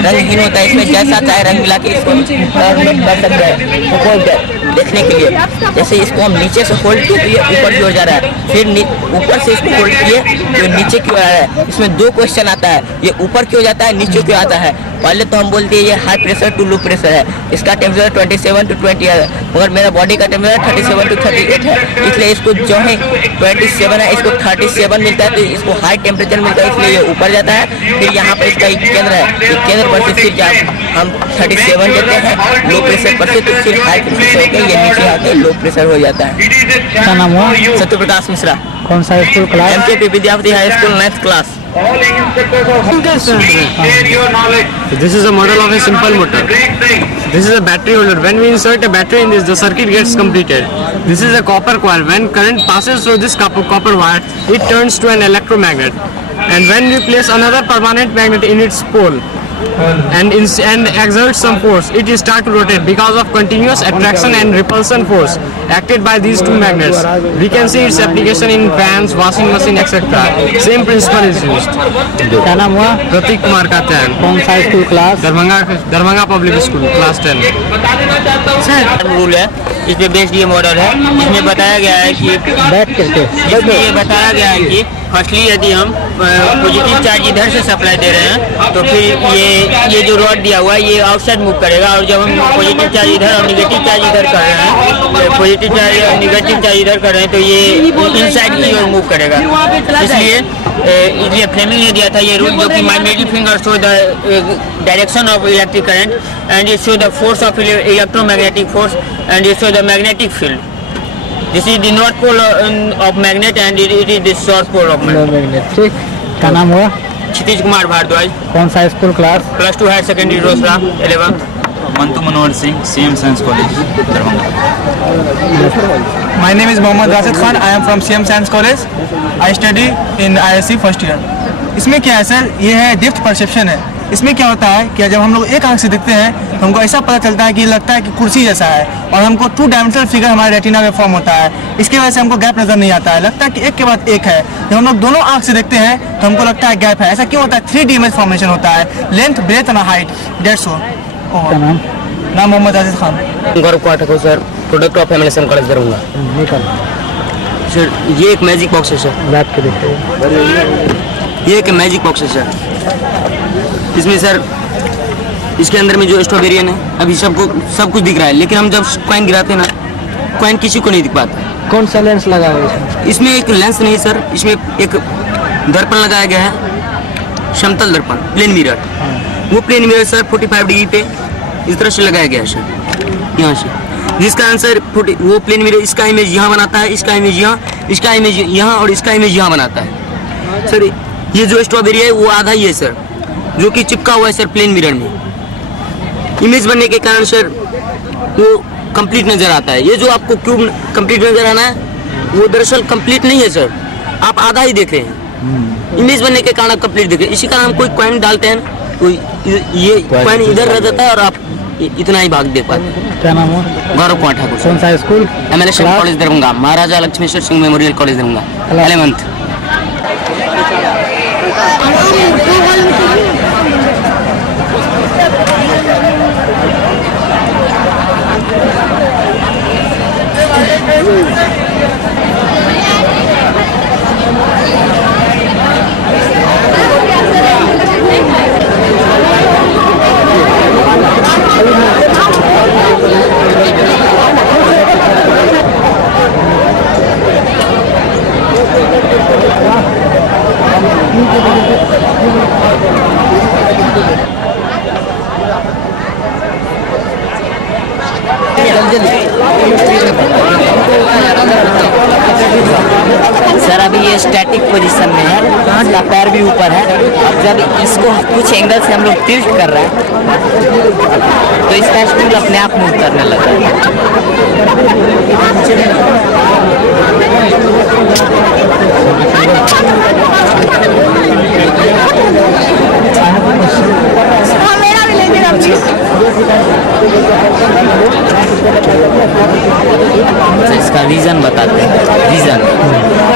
रंगहीन होता है। इसमें जैसा चाहे रंग मिला के इसको कर सकते हैं देखने के लिए। जैसे इसको हम नीचे से होल्ड किए तो ये ऊपर की ओर जा रहा है, फिर ऊपर से इसको होल्ड किए तो नीचे की ओर आ रहा है। इसमें दो क्वेश्चन आता है, ये ऊपर क्यों जाता है, नीचे क्यों आता है। पहले तो हम बोलते हैं ये high pressure to low pressure है। इसका टेम्परेचर 27 to 20 है, मगर मेरा बॉडी का टेम्परेचर 37 to 38 है, इसलिए इसको जो है 27 है, इसको 37 मिलता है तो इसको हाई टेम्परेचर मिलता है, इसलिए ये ऊपर जाता है। फिर यहाँ पर इसका एक केंद्र है, केंद्र पर से फिर हम 37 देते हैं लो प्रेशर पर से, तो फिर हाई प्रेशर से होकर ये नीचे आके लो प्रेशर हो जाता है। क्या नाम हुआ? सत्य प्रकाश मिश्रा। कौन सा school? Class MKP Vidyapati high school 9th class. This is a model of a simple motor. This is a battery holder. When we insert a battery in this, the circuit gets completed. This is a copper coil. When current passes through this copper wire, it turns to an electromagnet. And when we place another permanent magnet in its pole and exert some force, it starts to rotate because of continuous attraction and repulsion force acted by these two magnets. We can see its application in fans, washing machine, etc. Same principle is used. क्या नाम हुआ? प्रतीक कुमार कात्यायन। कौन सा school? Class Darbhanga public school, class 10। Rule है, इसमें based ये model है। इसमें बताया गया है कि इसमें ये बताया गया है कि फर्स्टली यदि हम पॉजिटिव चार्ज इधर से सप्लाई दे रहे हैं तो फिर ये जो रॉड दिया हुआ है ये आउटसाइड मूव करेगा, और जब हम पॉजिटिव चार्ज इधर और निगेटिव चार्ज इधर कर रहे हैं, पॉजिटिव चार्ज और निगेटिव चार्ज इधर कर रहे हैं तो ये इनसाइड की ओर मूव करेगा। इसलिए फ्लेमिंग ने दिया था ये रूल, जो कि my middle finger show the direction of electric current and it show the force of electromagnetic force and it show the magnetic field. This is the north pole of magnet and it is the south pole of magnet. ठीक, क्या नाम हुआ? क्षितिज कुमार भारद्वाज। कौन सा school? Class +2 higher secondary Rosera 11th। Mantu Manohar Singh, CM Science College, Darbhanga. My name is Mohammad Rashid Khan. I am from CM Science College. I study in ISC first year. इसमें क्या है sir, ये है डेप्थ परसेप्शन है। इसमें क्या होता है कि जब हम लोग एक आंख से देखते हैं तो हमको ऐसा पता चलता है कि लगता है कि कुर्सी जैसा है, और हमको 2 डायमेंशनल फिगर हमारे रेटिना में फॉर्म होता है। इसकी वजह से हमको गैप नजर नहीं आता है, लगता है कि एक के बाद एक है। जब हम लोग दोनों आंख से देखते हैं तो हमको लगता है गैप है। ऐसा क्यों होता है? 3D इमेज फॉर्मेशन होता है, length, breadth and height, that's all. नाम मोहम्मद आजिज खान। गौरव पाठक हो sir, product of MLSM college करूँगा सर। ये एक मैजिक बॉक्स है सर, बैठ के देखते हैं। ये एक मैजिक बॉक्स है सर। इसमें सर इसके अंदर में जो स्ट्रॉबेरियन है, अभी सबको सब कुछ दिख रहा है, लेकिन हम जब कॉइन गिराते हैं ना, कॉइन किसी को नहीं दिख पाता। कौन सा लेंस लगा है इसमें? इसमें एक लेंस नहीं सर, इसमें एक दर्पण लगाया गया है, समतल दर्पण, प्लेन मिरर। वो प्लेन मिरर सर 45 डिग्री पे इस तरह से लगाया गया है सर, यहाँ से, जिसका आंसर वो प्लेन मिरर इसका इमेज यहाँ बनाता है, इसका इमेज यहाँ, इसका इमेज यहाँ और इसका इमेज यहाँ बनाता है सर। ये जो स्ट्रॉबेरी है वो आधा ही है सर, जो कि चिपका हुआ है सर प्लेन मिरर में। इमेज बनने के कारण सर वो कंप्लीट नजर आता है। ये जो आपको क्यूब कंप्लीट नजर आना है वो दरअसल कंप्लीट नहीं है सर, आप आधा ही देख रहे हैं। इमेज बनने के कारण आप कंप्लीट देख रहे हैं। इसी कारण हम कोई कॉइन डालते हैं, कोई ये कॉइन इधर रह जाता है और आप इतना ही भाग देख पाते हैं। क्या नाम है? गौरव ठाकुर। कौन सा school? MLSM college Darbhanga, Maharaja Lakshmeshwar Singh memorial college Darbhanga, 11th। Sir अभी ये स्टैटिक पोजीशन में है, इसका पैर भी ऊपर है। अब जब इसको कुछ एंगल से हम लोग टिल्ट कर रहे हैं तो इसका स्टूल अपने आप मूव करने लगा है। इसका रीजन बताते हैं। रीजन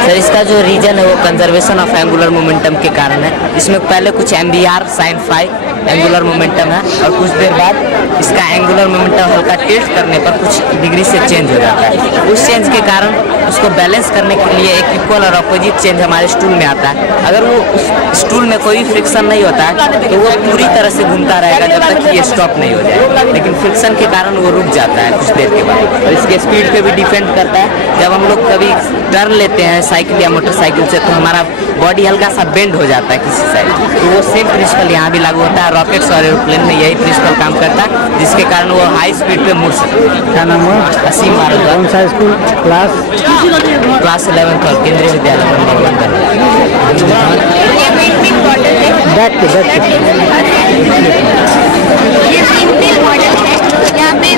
सर, इसका जो रीजन है वो कंजर्वेशन ऑफ एंगुलर मोमेंटम के कारण है। इसमें पहले कुछ MBR sin phi angular momentum है और कुछ देर बाद इसका एंगुलर मोमेंटम हल्का टिल्ट करने पर कुछ डिग्री से चेंज हो जाता है। उस चेंज के कारण उसको बैलेंस करने के लिए एक इक्वल और अपोजिट चेंज हमारे स्टूल में आता है। अगर वो उस स्टूल में कोई फ्रिक्शन नहीं होता है तो वो पूरी तरह से घूमता रहेगा जब तक कि ये स्टॉप नहीं हो जाए, लेकिन फ्रिक्शन के कारण वो रुक जाता है कुछ देर के बाद। और इसके स्पीड पे भी डिपेंड करता है। जब हम लोग कभी टर्न लेते हैं साइकिल या मोटरसाइकिल से तो हमारा बॉडी हल्का सा बेंड हो जाता है किसी साइड, तो वो सेम प्रिंसिपल यहाँ भी लागू होता है। रॉकेट्स और एरोप्लेन में यही प्रिंसिपल काम करता है, जिसके कारण वो हाई स्पीड पे मुड़ सकते हैं। क्या नाम है? असीम भारद्वाज। कौन सा स्कूल? क्लास 11th और केंद्रीय विद्यालय ये ग्रीनफील्ड मॉडल है। यहाँ पे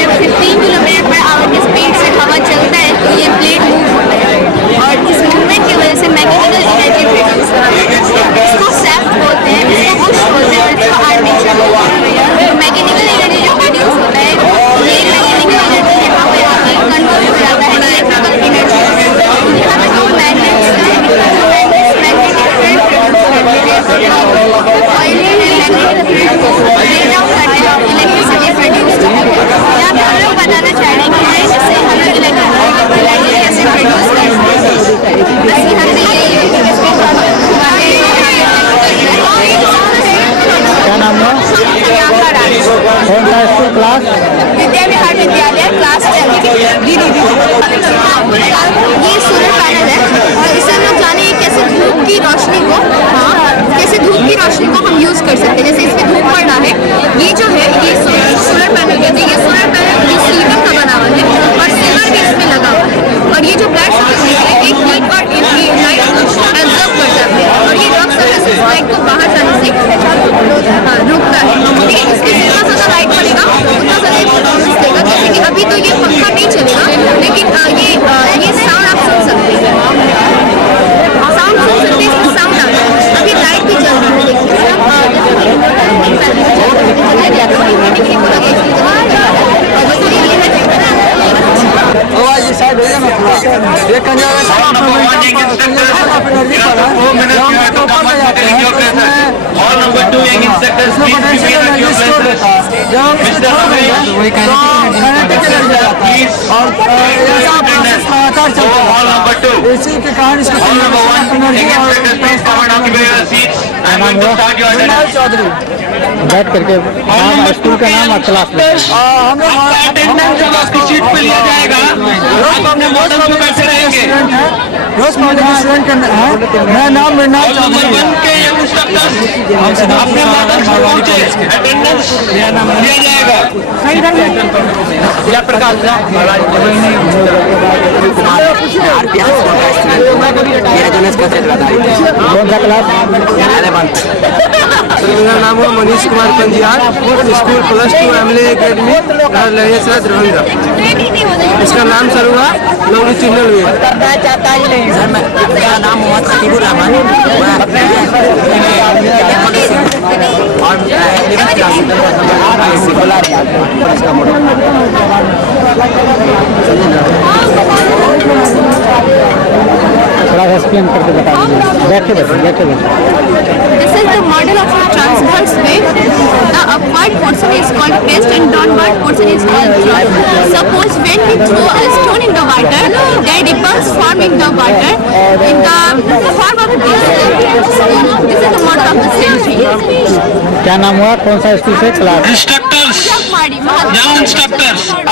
जब 15 किलोमीटर पर आवर की स्पीड से हवा चलता है तो ये प्लेट मूव होता है और इस मूवमेंट की वजह से मैकेनिकल एनर्जी प्रोड्यूस होती है। इसको सैफ्ट बोलते हैं, इसको बुश बोलते हैं, इसको आर्मेचर बोलते हैं। तो मैकेनिकल एनर्जी जो प्रोड्यूस होता है ये मैकेनिकल एनर्जी यहाँ पे आके कन्वर्ट हो जाता है इलेक्ट्रिकल एनर्जी। यहाँ पे दो मैग्नेट्स हैं, मैग्नेटिक फील्ड प्रोड्यूस करते हैं, ऑयलिंग मैग्नेटिक फील्ड को ले डाउन करते हैं, इलेक्ट्रिसिटी प्रोड्यूस करते हैं। यहाँ पे हम लोग बताना चाह रहे हैं कि इससे हम लोग इलेक्ट्रिसिटी कैसे प्रोड्यूस करते हैं। बस यहाँ पे यही है। क्या नाम है? कौन सा स्कूल? क्लास विद्या विहार विद्यालय, क्लास 10। ये सोलर पैनल है और इससे हम लोग जाने कैसे धूप की रोशनी को हम यूज कर सकते हैं। जैसे इसमें धूप पड़ रहा है, ये जो है ये सोलर पैनल कहते हैं। ये सोलर पैनल ये सिलिकॉन का बना हुआ है और सिल्वर भी इसमें लगा हुआ है और ये जो ब्लैक सर्फेस है एक हीट और लाइट को एब्जॉर्ब करता है और ये रॉक सर्फेस लाइट को बाहर जाने से रुकता है। ठीक है, इसमें जितना ज़्यादा लाइट पड़ेगा उतना ज़्यादा परफॉर्मेंस देगा। जैसे कि अभी तो ये पंखा नहीं चलेगा, लेकिन ये साउंड आप सुन सकते हैं, साउंड सुन सकते हैं, इसमें साउंड आता है। अभी लाइट भी चल रही है, देखिए इसमें पोटेंशियल एनर्जी स्टोर रहता है। जब हम इसे छोड़ देंगे तो काइनेटिक एनर्जी आता है और ऐसा प्रोसेस लगातार चलता है। इसी के कारण इसको एनर्जी और चौधरी बैठ करके नाम स्कूल का नाम और क्लास में हम लोग सीट पे लिया जाएगा। रोज पब्लिक स्टूडेंट है। मेरा नाम मृणाल चौधरी है। कौन सा क्लास? मेरा नाम है मनीष कुमार पंजियार, स्कूल +2 एमले एकेडमी लहेसरा दरभंगा। इसका नाम सर हुआ लवली चिन्नल हुए। मेरा नाम मोहम्मद खतीबुर रहमान थोड़ा एक्सप्लेन करके बता दीजिए। बैठे बैठे This is the model of a transverse wave. The upward portion is called crest and downward portion is called trough. Suppose when we throw a stone in the water, there ripples form in the water in the form of this. This is the model of the century. क्या नाम हुआ? कौन सा school से? Class instructors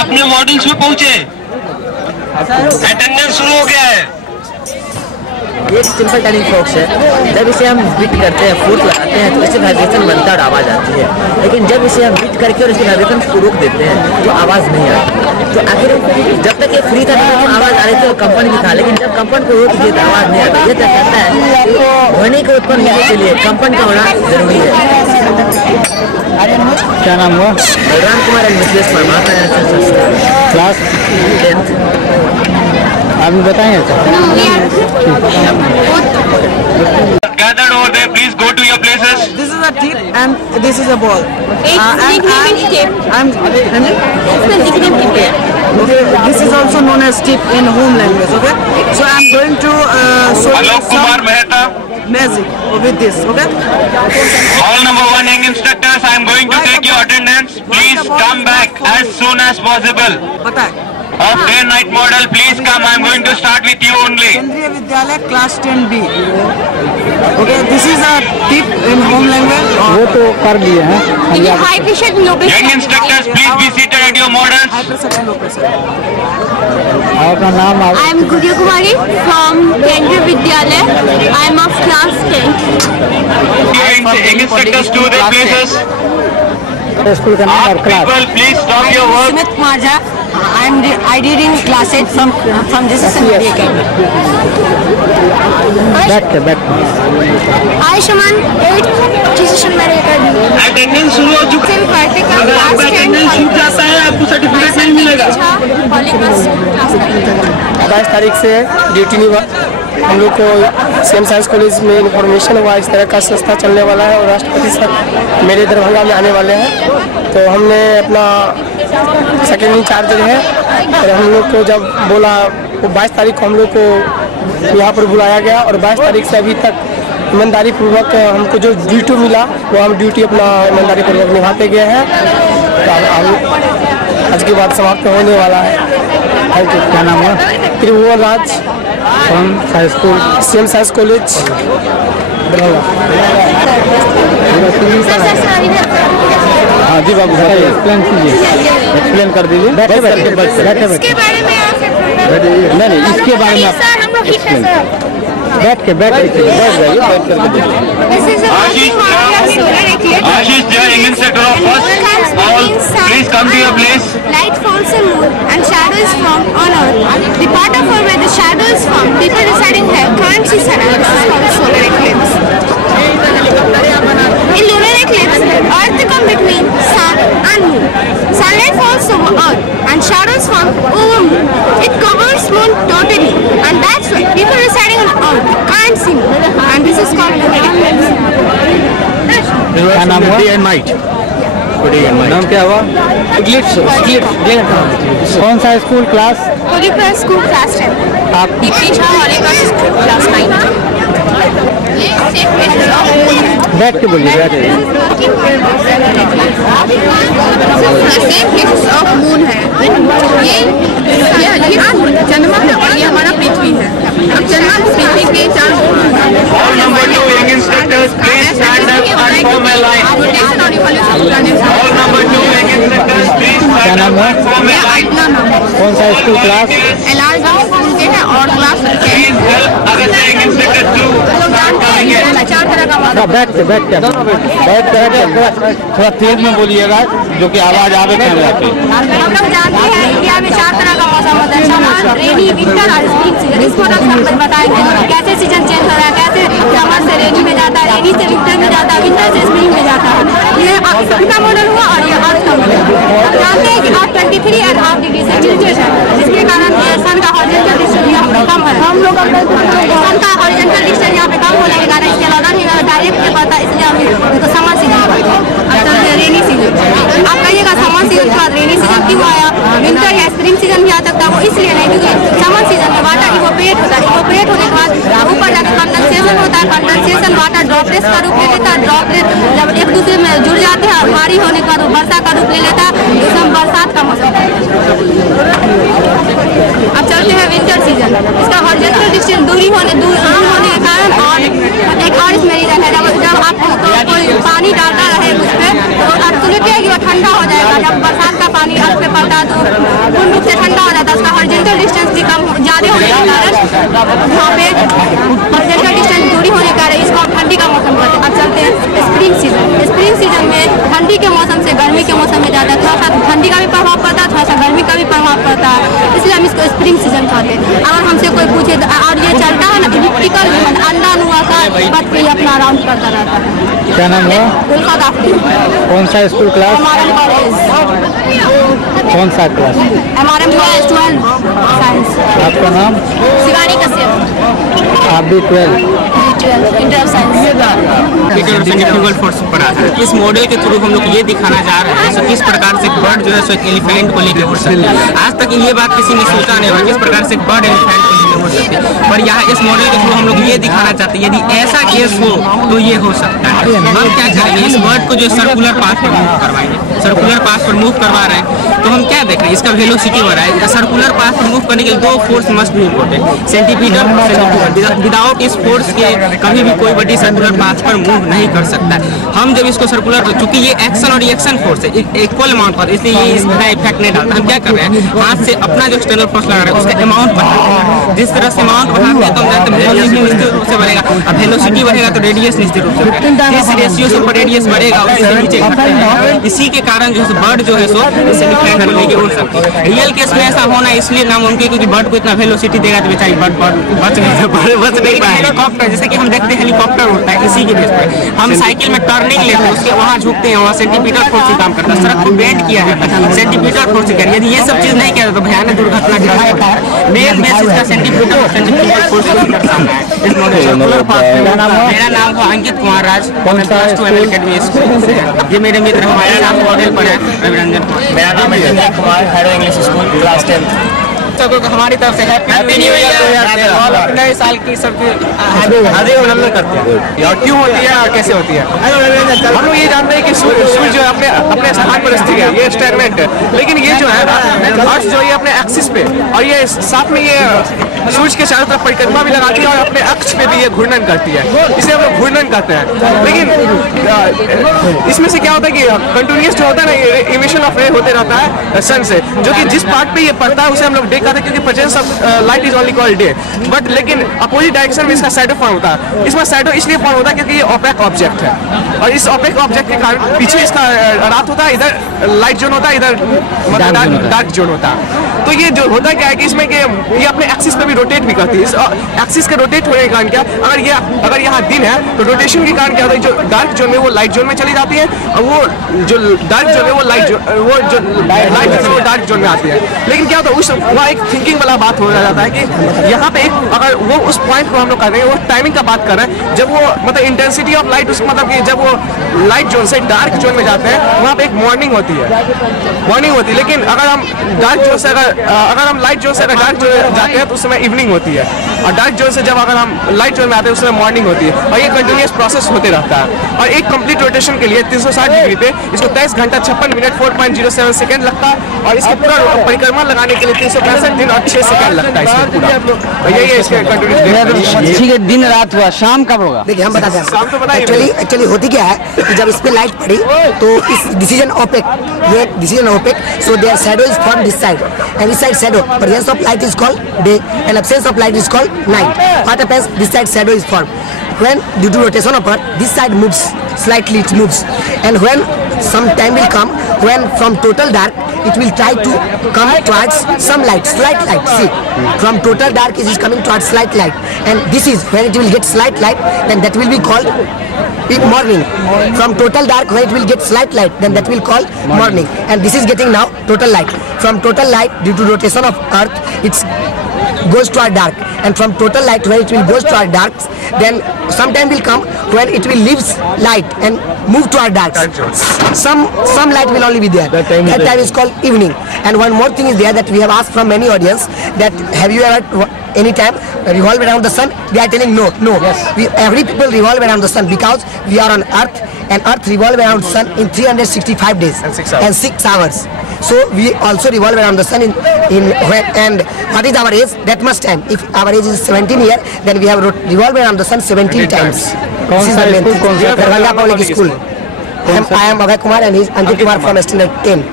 अपने models में पहुंचे। Attendance शुरू हो गया है। ये एक सिंपल टर्निंग फोक्स है। जब इसे हम बीट करते हैं, फुट लगाते हैं तो इससे वाइब्रेशन बनता है और आवाज़ आती है। लेकिन जब इसे हम बीट करके और इसके वाइब्रेशन को रोक देते हैं तो आवाज़ नहीं आती। तो आखिर जब तक ये फ्री था तो आवाज़ आ रही थी और कंपन भी था, लेकिन जब कंपन को रोक दिए तो आवाज़ नहीं आता। ये तय करता है ध्वनि को उत्पन्न होने के लिए कंपन का होना जरूरी है। क्या नाम हुआ? Balram Kumar and Mithilesh Verma, class 10th। अभी बताएंगे Gathered over there, please go to your places. This is a tip and this is a ball. Okay, this is also known as tip in home language. Okay, so I'm going to show you Alok Kumar Mehta. magic with this. Okay. All number 1 young instructors, I am going to take your attendance. Please come back as soon as possible. Of day night model, please come. I am going to start with you only. केंद्रीय विद्यालय class 10B. Okay, this is a tip in home language. वो तो कर लिए हैं। High pressure, low pressure. Young instructors, please be seated at your models. High pressure, low pressure. आपका नाम? I am Gurya Kumari from Kendriya Vidyalaya. I am of class 10th. Young instructors to their places. School का नाम और class? People, please stop your work. Sumit Kumar Jha. I did in class 8 from this assembly academy. बैठ के Aishaman 8th decision मेरे academy. Attendance शुरू हो चुका है। अगर आपका अटेंडेंस छूट जाता है आपको सर्टिफिकेट नहीं मिलेगा। 22 तारीख से ड्यूटी नहीं हुआ। हम लोग को सेम साइंस कॉलेज में इन्फॉर्मेशन हुआ इस तरह का संस्था चलने वाला है और राष्ट्रपति सर मेरे दरभंगा में आने वाले हैं। तो हमने अपना सेकेंड इंचार्ज है और हम लोग को जब बोला वो 22 तारीख को हम लोग को यहाँ पर बुलाया गया और 22 तारीख से अभी तक ईमानदारी पूर्वक हमको जो ड्यूटी मिला वो हम ड्यूटी अपना ईमानदारी पूर्वक निभाते गए हैं। तो आज के बाद समाप्त होने वाला है। Thank you. क्या नाम है? Tribhuvan Raj from high school CM science college Darbhanga. हाँ जी बाबू बताइए, एक्सप्लेन कीजिए, एक्सप्लेन कर दीजिए। बैठे बैठे इसके बारे में आप नहीं इसके बारे में आप एक्सप्लेन बैठ के बैठ जाइए, बैठ करके Ashish Jha, Indian sector of first. All, please come to your place. Light falls on moon and shadow is formed on earth. The part of earth where the shadow is formed, people residing here can't see sun. This is called solar eclipse. In lunar eclipse, earth comes between sun and moon. Sunlight falls over earth and shadows form over moon. It covers moon totally, and that's why people residing on earth can't see moon. And this is called lunar eclipse. क्या नाम हुआ? नाम क्या हुआ? कौन सा school class? Holi cross school class 10। आप? Deepika Holi cross school class 9। बैठ के बोलिए, बैठ के। ऑफ मून है ये चंद्रमा है और ये हमारा पृथ्वी है। अब चंद्रमा पृथ्वी के चारों Hall number 2, young instructors, please stand up and form a line. Hall number 2, young instructors, please stand up and form a line. कौन सा स्कूल क्लास? एलआर स्कूल के हैं और class Please help other young instructors to start coming in. चार तरह का बैठ के थोड़ा तेज में बोलिएगा जो कि आवाज आवे कैमरा पे। हम लोग जानते हैं इंडिया में चार तरह का मौसम होता है, समर, रेनी, विंटर और स्प्रिंग सीजन। इसको हम बताएंगे कैसे सीजन चेंज हो रहा है, कैसे समर से रेनी में जाता है, रेनी से विंटर में जाता है, विंटर से स्प्रिंग में जाता है। ये सन का मॉडल हुआ और ये अर्थ का मॉडल। हम जानते हैं कि अर्थ 23.5 डिग्री सेल्सियस है, जिसके कारण सन का हॉरिजॉन्टल डिस्टेंस यहाँ पे कम है। हम लोग सन का हॉरिजॉन्टल डिस्टेंस यहाँ पे कम होने के कारण इसके अलावा नहीं डायरेक्ट नहीं पता, इसलिए हम तो समर सीजन रेनी सीजन। आप कहिएगा समर सीजन के बाद रेनी सीजन क्यों आया, विंटर या स्प्रिंग सीजन भी आ सकता है, वो इसलिए नहीं क्योंकि समर सीजन में वाटर इवोपरेट होता है। इवोपरेट होने के बाद ऊपर जाकर कंडेंसेशन होता है, कंडेंसेशन वाटर ड्रॉपलेट्स का रूप ले लेता है। ड्रॉपलेट जब एक दूसरे में जुड़ जाते हैं भारी होने के बाद वो वर्षा का रूप ले लेता है, जिसमें बरसात का मौसम है। अब चलते हैं विंटर सीजन। इसका हॉरिजॉन्टल डिस्टेंस दूर होने के कारण और एक और इसमें रीजन है, जब आप कोई पानी डालता रहे उस पर तो आप सुनते हैं कि वो ठंडा हो जाएगा। जब बरसात का पानी अर्थ पे पड़ता है तो पूर्ण रूप से ठंडा हो जाता है। उसका हॉरिजॉन्टल डिस्टेंस भी कम ज़्यादा होने के कारण वहाँ पे हॉरिजॉन्टल डिस्टेंस दूरी होने के कारण इसको हम ठंडी का मौसम कहते हैं। अब चलते हैं स्प्रिंग सीजन। स्प्रिंग सीजन में ठंडी के मौसम से गर्मी के मौसम में ज़्यादा थोड़ा सा ठंडी का भी प्रभाव पड़ता है, थोड़ा सा गर्मी का भी प्रभाव पड़ता है, इसलिए हम इसको स्प्रिंग सीजन कहते हैं। अगर हमसे कोई पूछे और ये चलता है ना इलिप्टिकल अंडा नुआ का बट पे अपना राउंड करता रहता है। क्या नाम है? उल्फा काफी। कौन सा स्कूल क्लास? MRM college. कौन सा क्लास? MRM college 12 science. आपका नाम? शिवानी कश्यप। आप भी 12 इंटर ऑफ साइंस। इस मॉडल के थ्रू हम लोग ये दिखाना चाह रहे हैं कि किस प्रकार से बर्ड जो है सो एक एलिफेंट को लेकर उड़ सकता है। आज तक ये बात किसी ने सोचा नहीं होगा किस प्रकार से बर्ड एलिफेंट को लेकर उड़ सकते हैं, पर यहाँ इस मॉडल के थ्रू हम लोग ये दिखाना चाहते हैं यदि ऐसा केस हो तो ये हो सकता है। हम क्या करेंगे, इस बर्ड को जो सर्कुलर पाथ पर मूव करवाएंगे। सर्कुलर पाथ पर मूव करवा रहे हैं तो हम क्या देख रहे हैं, इसका वेलोसिटी हो रहा है। सर्कुलर पाथ पर मूव करने के लिए दो force must be important, centimetre और सेंटीमीटर। विदाउट इस फोर्स के कभी भी कोई बड़ी सर्कुलर पाथ पर मूव नहीं कर सकता। हम जब इसको सर्कुलर, चूंकि ये एक्शन और रिएक्शन फोर्स है इक्वल अमाउंट पर, इसलिए ये इसका इफेक्ट नहीं डालता। हम क्या कर रहे हैं, हाथ से अपना जो एक्सटर्नल फोर्स लगा रहे हैं उसका अमाउंट बढ़ाते हैं। जिस तरह से अमाउंट बढ़ाते हैं तो हम जानते हैं वेलोसिटी निश्चित रूप से बढ़ेगा, अब वेलोसिटी बढ़ेगा तो रेडियस निश्चित रूप से बढ़ेगा। जिस रेशियो से ऊपर रेडियस बढ़ेगा उससे नीचे घटता है। इसी के कारण जो है बर्ड जो है सो इससे डिफरेंट को लेकर उड़ सकती है। रियल केस में ऐसा होना इसलिए नामुमकिन क्योंकि बर्ड को इतना वेलोसिटी देगा तो बेचारी बर्ड बच नहीं पाएगा। हेलीकॉप्टर जैसे कि हम देखते हैं हेलीकॉप्टर उड़ता है, इसी के बेस पर हम साइकिल में टर्निंग लेते हैं उसके वहाँ झुकते हैं, वहाँ सेंटीमीटर फोर्स से काम करता है। सड़क को बेंड किया जाता है सेंटीमीटर फोर्स से। यदि ये सब चीज नहीं किया तो भयानक दुर्घटना घटता है। मेन बेसिस का सेंटीमीटर फोर्स का सामना है इस मॉडल। मेरा नाम है अंकित कुमार राज, मैं प्लस 2 एकेडमी स्कूल से है। ये मेरे मित्र हमारे नाम मॉडल पर है रविरंजन। मेरा नाम है Sanjay Kumar, harrow English school class 10। सबको हमारी तरफ से हैप्पी न्यू ईयर। नए साल की सबकी हार्दिक अभिनंदन करते हैं। और क्यों होती है और कैसे होती है? हम लोग ये जानते हैं कि सूर्य जो है अपने स्थान पर स्थिर है, ये स्टैग्नेंट है, लेकिन ये जो है अर्थ जो है अपने एक्सिस पे और ये साथ में ये सूर्य के चारों तरफ परिक्रमा भी लगाती है और अपने अक्ष पे भी ये घूर्णन करती है, इसे हम लोग घूर्णन करते हैं। लेकिन इसमें से क्या होता है कि कंटिन्यूस जो होता है ना इमिशन ऑफ रे होते रहता है सन से, जो कि जिस पार्ट पे ये पड़ता है उसे हम लोग डे कहते हैं क्योंकि presence of light is only called day. But लेकिन अपोजिट डायरेक्शन में इसका शैडो फॉर्म होता है। इसमें शैडो इसलिए फॉर्म होता है क्योंकि ये ओपेक ऑब्जेक्ट है और इस ओपेक ऑब्जेक्ट के कारण पीछे इसका रात होता है, इधर लाइट जोन होता है, इधर मतलब डार्क जोन होता है। तो ये जो होता है क्या है कि इसमें कि ये अपने एक्सिस पे भी रोटेट भी करती है। इस एक्सिस के रोटेट होने के कारण क्या, अगर यहाँ दिन है तो रोटेशन के कारण क्या होता है, जो डार्क जोन में वो लाइट जोन में चली जाती है और वो जो डार्क जोन है वो लाइट है वो डार्क जोन में आती है। लेकिन क्या होता है उस वहाँ एक थिंकिंग वाला बात हो जाता है कि यहाँ पे अगर वो उस पॉइंट को हम लोग कर रहे हैं, वो टाइमिंग का बात कर रहे हैं, जब वो मतलब इंटेंसिटी ऑफ लाइट मतलब कि जब वो लाइट जोन से डार्क जोन में जाते हैं वहाँ पे एक मॉर्निंग होती है, लेकिन अगर हम डार्क जोन से अगर हम लाइट जोन से अगर डार्क जोन जाते हैं तो उस समय इवनिंग होती है, और डार्क जोन से जब अगर हम लाइट जोन में आते हैं उस समय मॉर्निंग होती है, और ये कंटिन्यूस प्रोसेस होते रहता है। और एक कंप्लीट रोटेशन के लिए 360 डिग्री पे इसको 23 घंटा 56 मिनट 4.07 सेकेंड लगता है, और इसके पूरा परिक्रमा लगाने के लिए 365 दिन और 6 सेकेंड लगता है इसमें पूरा। यही है इसके कंटिन्यूस। दिन रात हुआ, शाम कब होगा? देखिए हम बताते हैं एक्चुअली होती क्या है कि जब इस पे लाइट पड़ी तो इस डिसीजन ओपेक, ये decision opaque, so there shadow is from this side and this side shadow, presence of light is called day and absence of light is called night. What happens? This side shadow is formed when due to rotation of earth this side moves slightly, it moves, and when some time will come when from total dark it will try to come towards some light, slight light. See, from total dark it is coming towards slight light, and this is when it will get slight light, then that will be called morning. From total dark when it will get slight light, then that will call morning, and this is getting now total light. From total light due to rotation of earth it goes to our dark, and from total light when it will goes to our dark, then some time will come when it will leaves light and move to our dark. Some light will only be there. That time is called evening. And one more thing is there that we have asked from many audience that have you ever any time revolve around the sun? They are telling no. Yes. Every people revolve around the sun because we are on earth, and earth revolve around sun in 365 days and 6 hours. So we also revolve around the sun in when, and what is our age? That much time. If our age is 17 years, then we have revolved around the sun 17 times. This is the main thing. Darbhanga Public School. I am Abhay Kumar and he is Ankit Kumar from standard 10.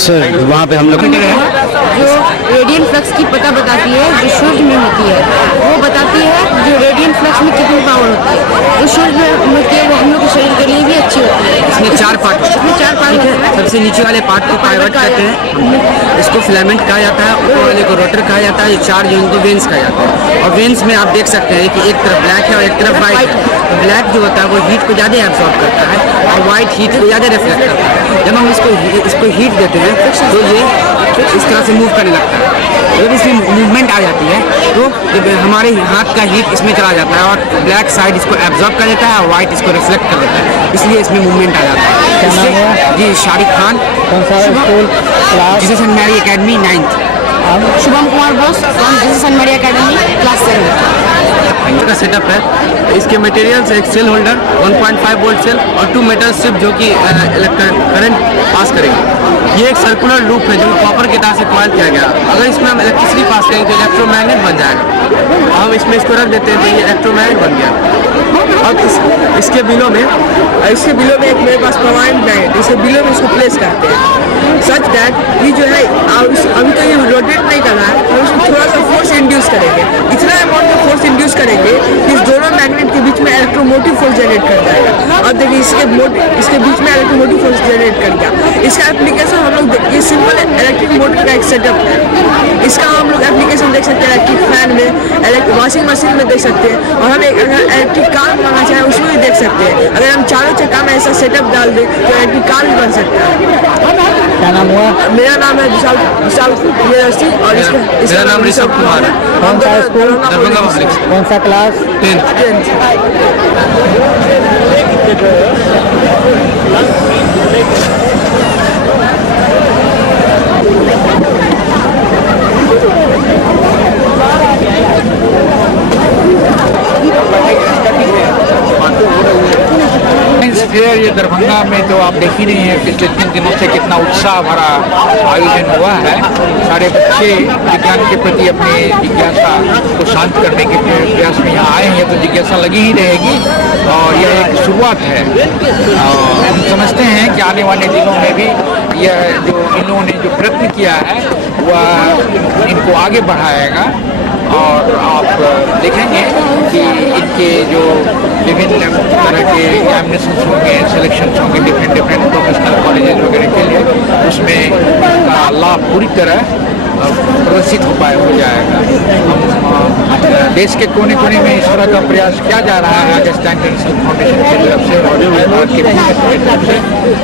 Sir वहाँ पे हम लोग जो radiant flux की पता बताती है, जो सूर्य में होती है वो बताती है जो रेडियंट फ्लक्स में कितनी पावर होती है। जो सूर्य में होती है वो हम लोग के शरीर के लिए भी अच्छी होती है। इसमें 4 पार्ट होते हैं। सबसे नीचे वाले पार्ट को पाइवट कहते हैं, इसको फिलामेंट कहा जाता है, ऊपर वाले को रोटर कहा जाता है, 4 जो इनको वेन्स कहा जाता है। और वेन्स में आप देख सकते हैं कि एक तरफ ब्लैक है और एक तरफ वाइट है। ब्लैक जो होता है वो हीट को ज़्यादा एब्जॉर्ब करता है और वाइट हीट को ज़्यादा रिफ्लेक्ट करता है। जब हम इसको हीट देते हैं तो ये इस तरह से मूव करने लगता है। जब इसमें मूवमेंट आ जाती है तो जब हमारे हाथ का हीट इसमें चला जाता है और ब्लैक साइड इसको एब्जॉर्ब कर देता है और वाइट इसको रिफ्लेक्ट कर देता है, इसलिए इसमें मूवमेंट आ जाता है। इससे जी Sharik Khan, Jesus and Mary academy 9th, Shubham Kumar Bose from Jesus and Mary academy class 7 का सेटअप है। इसके मटेरियल्स एक सेल होल्डर, 1.5 वोल्ट सेल और 2 मेटल स्ट्रिप जो कि करंट पास करेगी। ये एक सर्कुलर लूप है जो कॉपर के तार से कॉइल किया गया। अगर इसमें हम इलेक्ट्रिसिटी पास करेंगे तो इलेक्ट्रोमैग्नेट बन जाएगा। हम इसमें इसको रख देते हैं तो ये इलेक्ट्रोमैग्नेट बन गया। अब इसके बिलों में एक मेरे पास परमानेंट मैग्नेट, इसके बिलों में इसको प्लेस करते हैं सच दैट ये जो है अभी तो ये रोटेट नहीं कर रहा है, हम इसमें थोड़ा सा फोर्स इंड्यूस करेंगे, इतना अमाउंट में फोर्स इंड्यूस करेंगे कि इस दोनों मैग्नेट के बीच में इलेक्ट्रोमोटिव फोर्स जनरेट कर जाएगा। और देखिए इसके बीच में इलेक्ट्रोमोटिव फोर्स जनरेट कर गया। इसका एप्लीकेशन हम लोग ये सिंपल इलेक्ट्रिक मोटर का एक सेटअप है। इसका हम लोग एप्लीकेशन देख सकते हैं इलेक्ट्रिक फैन में, वॉशिंग मशीन में देख सकते हैं, और हम अगर इलेक्ट्रिक कार बनाना चाहें उसमें भी देख सकते हैं। अगर हम चारों चक्का में ऐसा सेटअप डाल दें तो इलेक्ट्रिक कार भी बन सकता है। क्या नाम हुआ? मेरा नाम है विशाल और इसका नाम ऋषभ कुमार है। कौन सा स्कूल? कौन सा क्लास? 10th। फेयर ये दरभंगा में तो आप देख ही नहीं है, पिछले 3 दिनों से कितना उत्साह भरा आयोजन हुआ है। सारे बच्चे विज्ञान के प्रति अपनी जिज्ञासा को शांत करने के प्रयास में यहाँ आए हैं, तो जिज्ञासा लगी ही रहेगी और यह एक शुरुआत है। हम समझते हैं कि आने वाले दिनों में भी यह जो इन्होंने जो प्रयत्न किया है वह इनको आगे बढ़ाएगा और आप देखेंगे कि इनके जो विभिन्न तरह के एग्जामिनेशन होंगे, सिलेक्शन होंगे डिफरेंट प्रोफेशनल कॉलेजेस वगैरह के लिए, उसमें का लाभ पूरी तरह प्रदर्शित हो जाएगा। देश के कोने कोने में इस तरह का प्रयास किया जा रहा है अगस्ता इंटरनेशनल फाउंडेशन की तरफ से और भारत के तरफ से।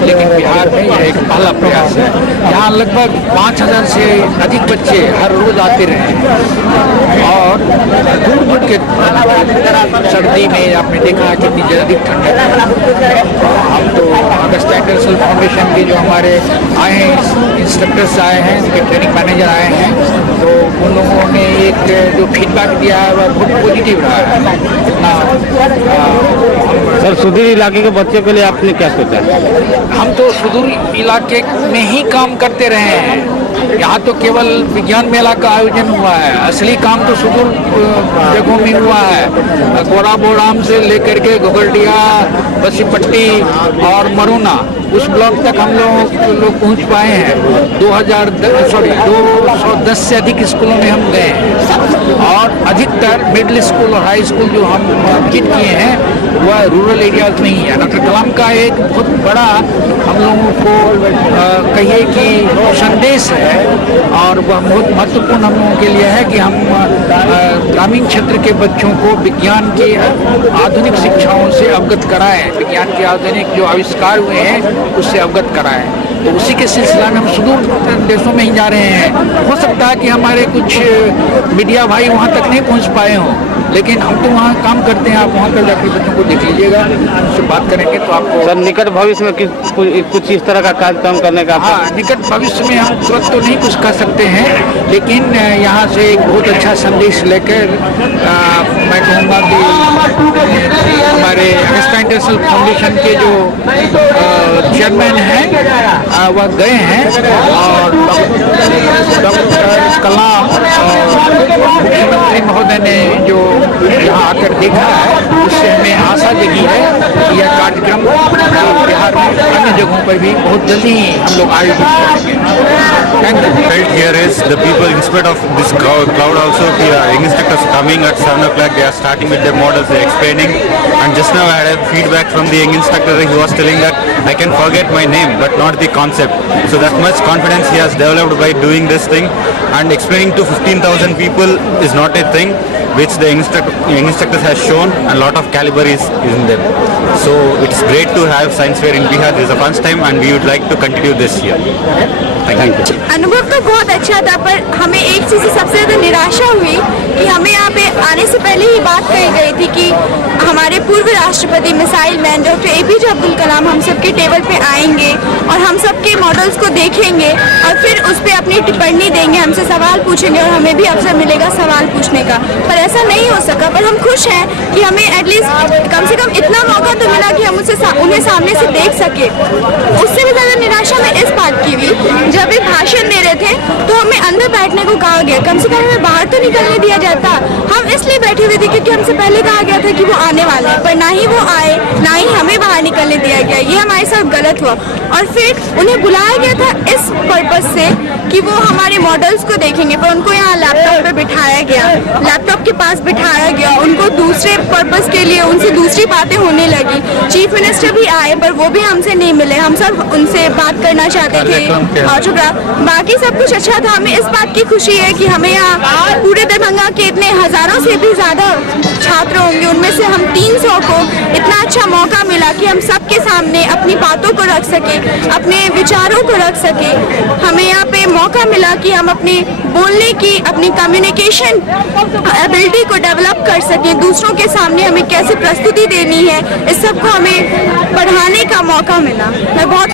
लेकिन बिहार में यह एक पहला प्रयास है। यहाँ लगभग 5000 से अधिक बच्चे हर रोज आते रहे और दूर दूर के सर्दी में आपने देखा है कितनी अधिक ठंड है। हम तो अगस्ता इंटरनेशनल फाउंडेशन के जो हमारे आए हैं इंस्ट्रक्टर्स आए हैं, उनके ट्रेनिंग मैनेजर आए हैं, तो उन लोगों ने एक जो फीडबैक दिया है वह बहुत पॉजिटिव रहा है। सर सुदूर इलाके के बच्चों के लिए आपने क्या सोचा? हम तो सुदूर इलाके में ही काम करते रहे हैं। यहाँ तो केवल विज्ञान मेला का आयोजन हुआ है, असली काम तो सुदूर जगहों में हुआ है। गोराबोराम से लेकर के गोगलडिया, बसीपट्टी और मरूना उस ब्लॉक तक हम लोग पहुँच पाए हैं। 210 से अधिक स्कूलों में हम गए हैं और अधिकतर मिडिल स्कूल और हाई स्कूल जो हम विजिट किए हैं वह रूरल एरियाज में ही है। डॉक्टर कलाम का एक बहुत बड़ा हम लोगों को कहिए कि संदेश है और वह बहुत महत्वपूर्ण हम लोगों के लिए है कि हम ग्रामीण क्षेत्र के बच्चों को विज्ञान की आधुनिक शिक्षाओं से अवगत कराएं, विज्ञान के आधुनिक जो आविष्कार हुए हैं उससे अवगत कराएं। तो उसी के सिलसिला में हम सुदूर देशों में ही जा रहे हैं। हो सकता है कि हमारे कुछ मीडिया भाई वहाँ तक नहीं पहुँच पाए हों, लेकिन हम तो वहाँ काम करते हैं। आप वहाँ पर जाकर बच्चों को देख लीजिएगा, उनसे बात करेंगे तो आपको। सर निकट भविष्य में कुछ इस तरह का कार्यक्रम करने का? हाँ, निकट भविष्य में हम तुरंत तो नहीं कुछ कर सकते हैं, लेकिन यहाँ से एक बहुत अच्छा संदेश लेकर मैं कहूँगा कि हमारे अगस्ता इंटरनेशनल फाउंडेशन के जो चेयरमैन हैं वह गए हैं और डॉक्टर कलाम मुख्यमंत्री महोदय ने जो यहाँ आकर देखा है उससे हमें आशा जगी है कि यह कार्यक्रम बिहार में अन्य जगहों पर भी बहुत जल्दी ही हम लोग आयोजित करेंगे। Here is the people, in spite of this crowd also, young instructors coming at 7 o'clock, they are starting with their models, they are explaining, and just now I had a feedback from the young instructor. He was telling that I can forget my name but not the concept. So that much confidence he has developed by doing this thing, and explaining to 15,000 people is not a thing which the young instructors has shown, and a lot of caliber is in them. So it's great to have science fair in Bihar. This is the first time and we would like to continue this year. Thank you. अनुभव तो बहुत अच्छा था, पर हमें एक चीज़ से सबसे ज़्यादा निराशा हुई कि हमें यहाँ पे आने से पहले ही बात कही गई थी कि हमारे पूर्व राष्ट्रपति missile man doctor APJ Abdul Kalam हम सबके टेबल पे आएंगे और हम सबके मॉडल्स को देखेंगे और फिर उस पर अपनी टिप्पणी देंगे, हमसे सवाल पूछेंगे और हमें भी अवसर मिलेगा सवाल पूछने का। पर ऐसा नहीं हो सका, पर हम खुश हैं कि हमें एटलीस्ट कम से कम इतना मौका तो मिला कि हम उन्हें सामने से देख सके। उससे भी ज़्यादा निराशा में इस बात की हुई, जब वे भाषण दे रहे थे तो हमें अंदर बैठने को कहा गया, कम से कम हमें बाहर तो निकलने दिया जाता। हम इसलिए बैठे हुए थे क्योंकि हमसे पहले कहा गया था कि वो आने वाले हैं, पर ना ही वो आए ना ही हमें बाहर निकलने दिया गया। ये हमारे साथ गलत हुआ और फिर उन्हें बुलाया गया था इस पर्पज से कि वो हमारे मॉडल्स को देखेंगे, पर उनको यहाँ लैपटॉप पे बिठाया गया, लैपटॉप के पास बिठाया गया, उनको दूसरे पर्पस के लिए उनसे दूसरी बातें होने लगी। चीफ मिनिस्टर भी आए पर वो भी हमसे नहीं मिले, हम सब उनसे बात करना चाहते थे ऑटोग्राफ। बाकी सब कुछ अच्छा था। हमें इस बात की खुशी है कि हमें यहाँ पूरे दरभंगा के इतने हजारों से भी ज़्यादा छात्र होंगे, उनमें से हम 300 को इतना अच्छा मौका मिला कि हम सबके सामने अपनी बातों को रख सकें, अपने विचारों को रख सकें। हमें यहाँ पे मौका मिला कि हम अपने बोलने की, अपनी कम्युनिकेशन एबिलिटी को डेवलप कर सकें, दूसरों के सामने हमें कैसे प्रस्तुति देनी है, इस सब को हमें पढ़ाने का मौका मिला। मैं बहुत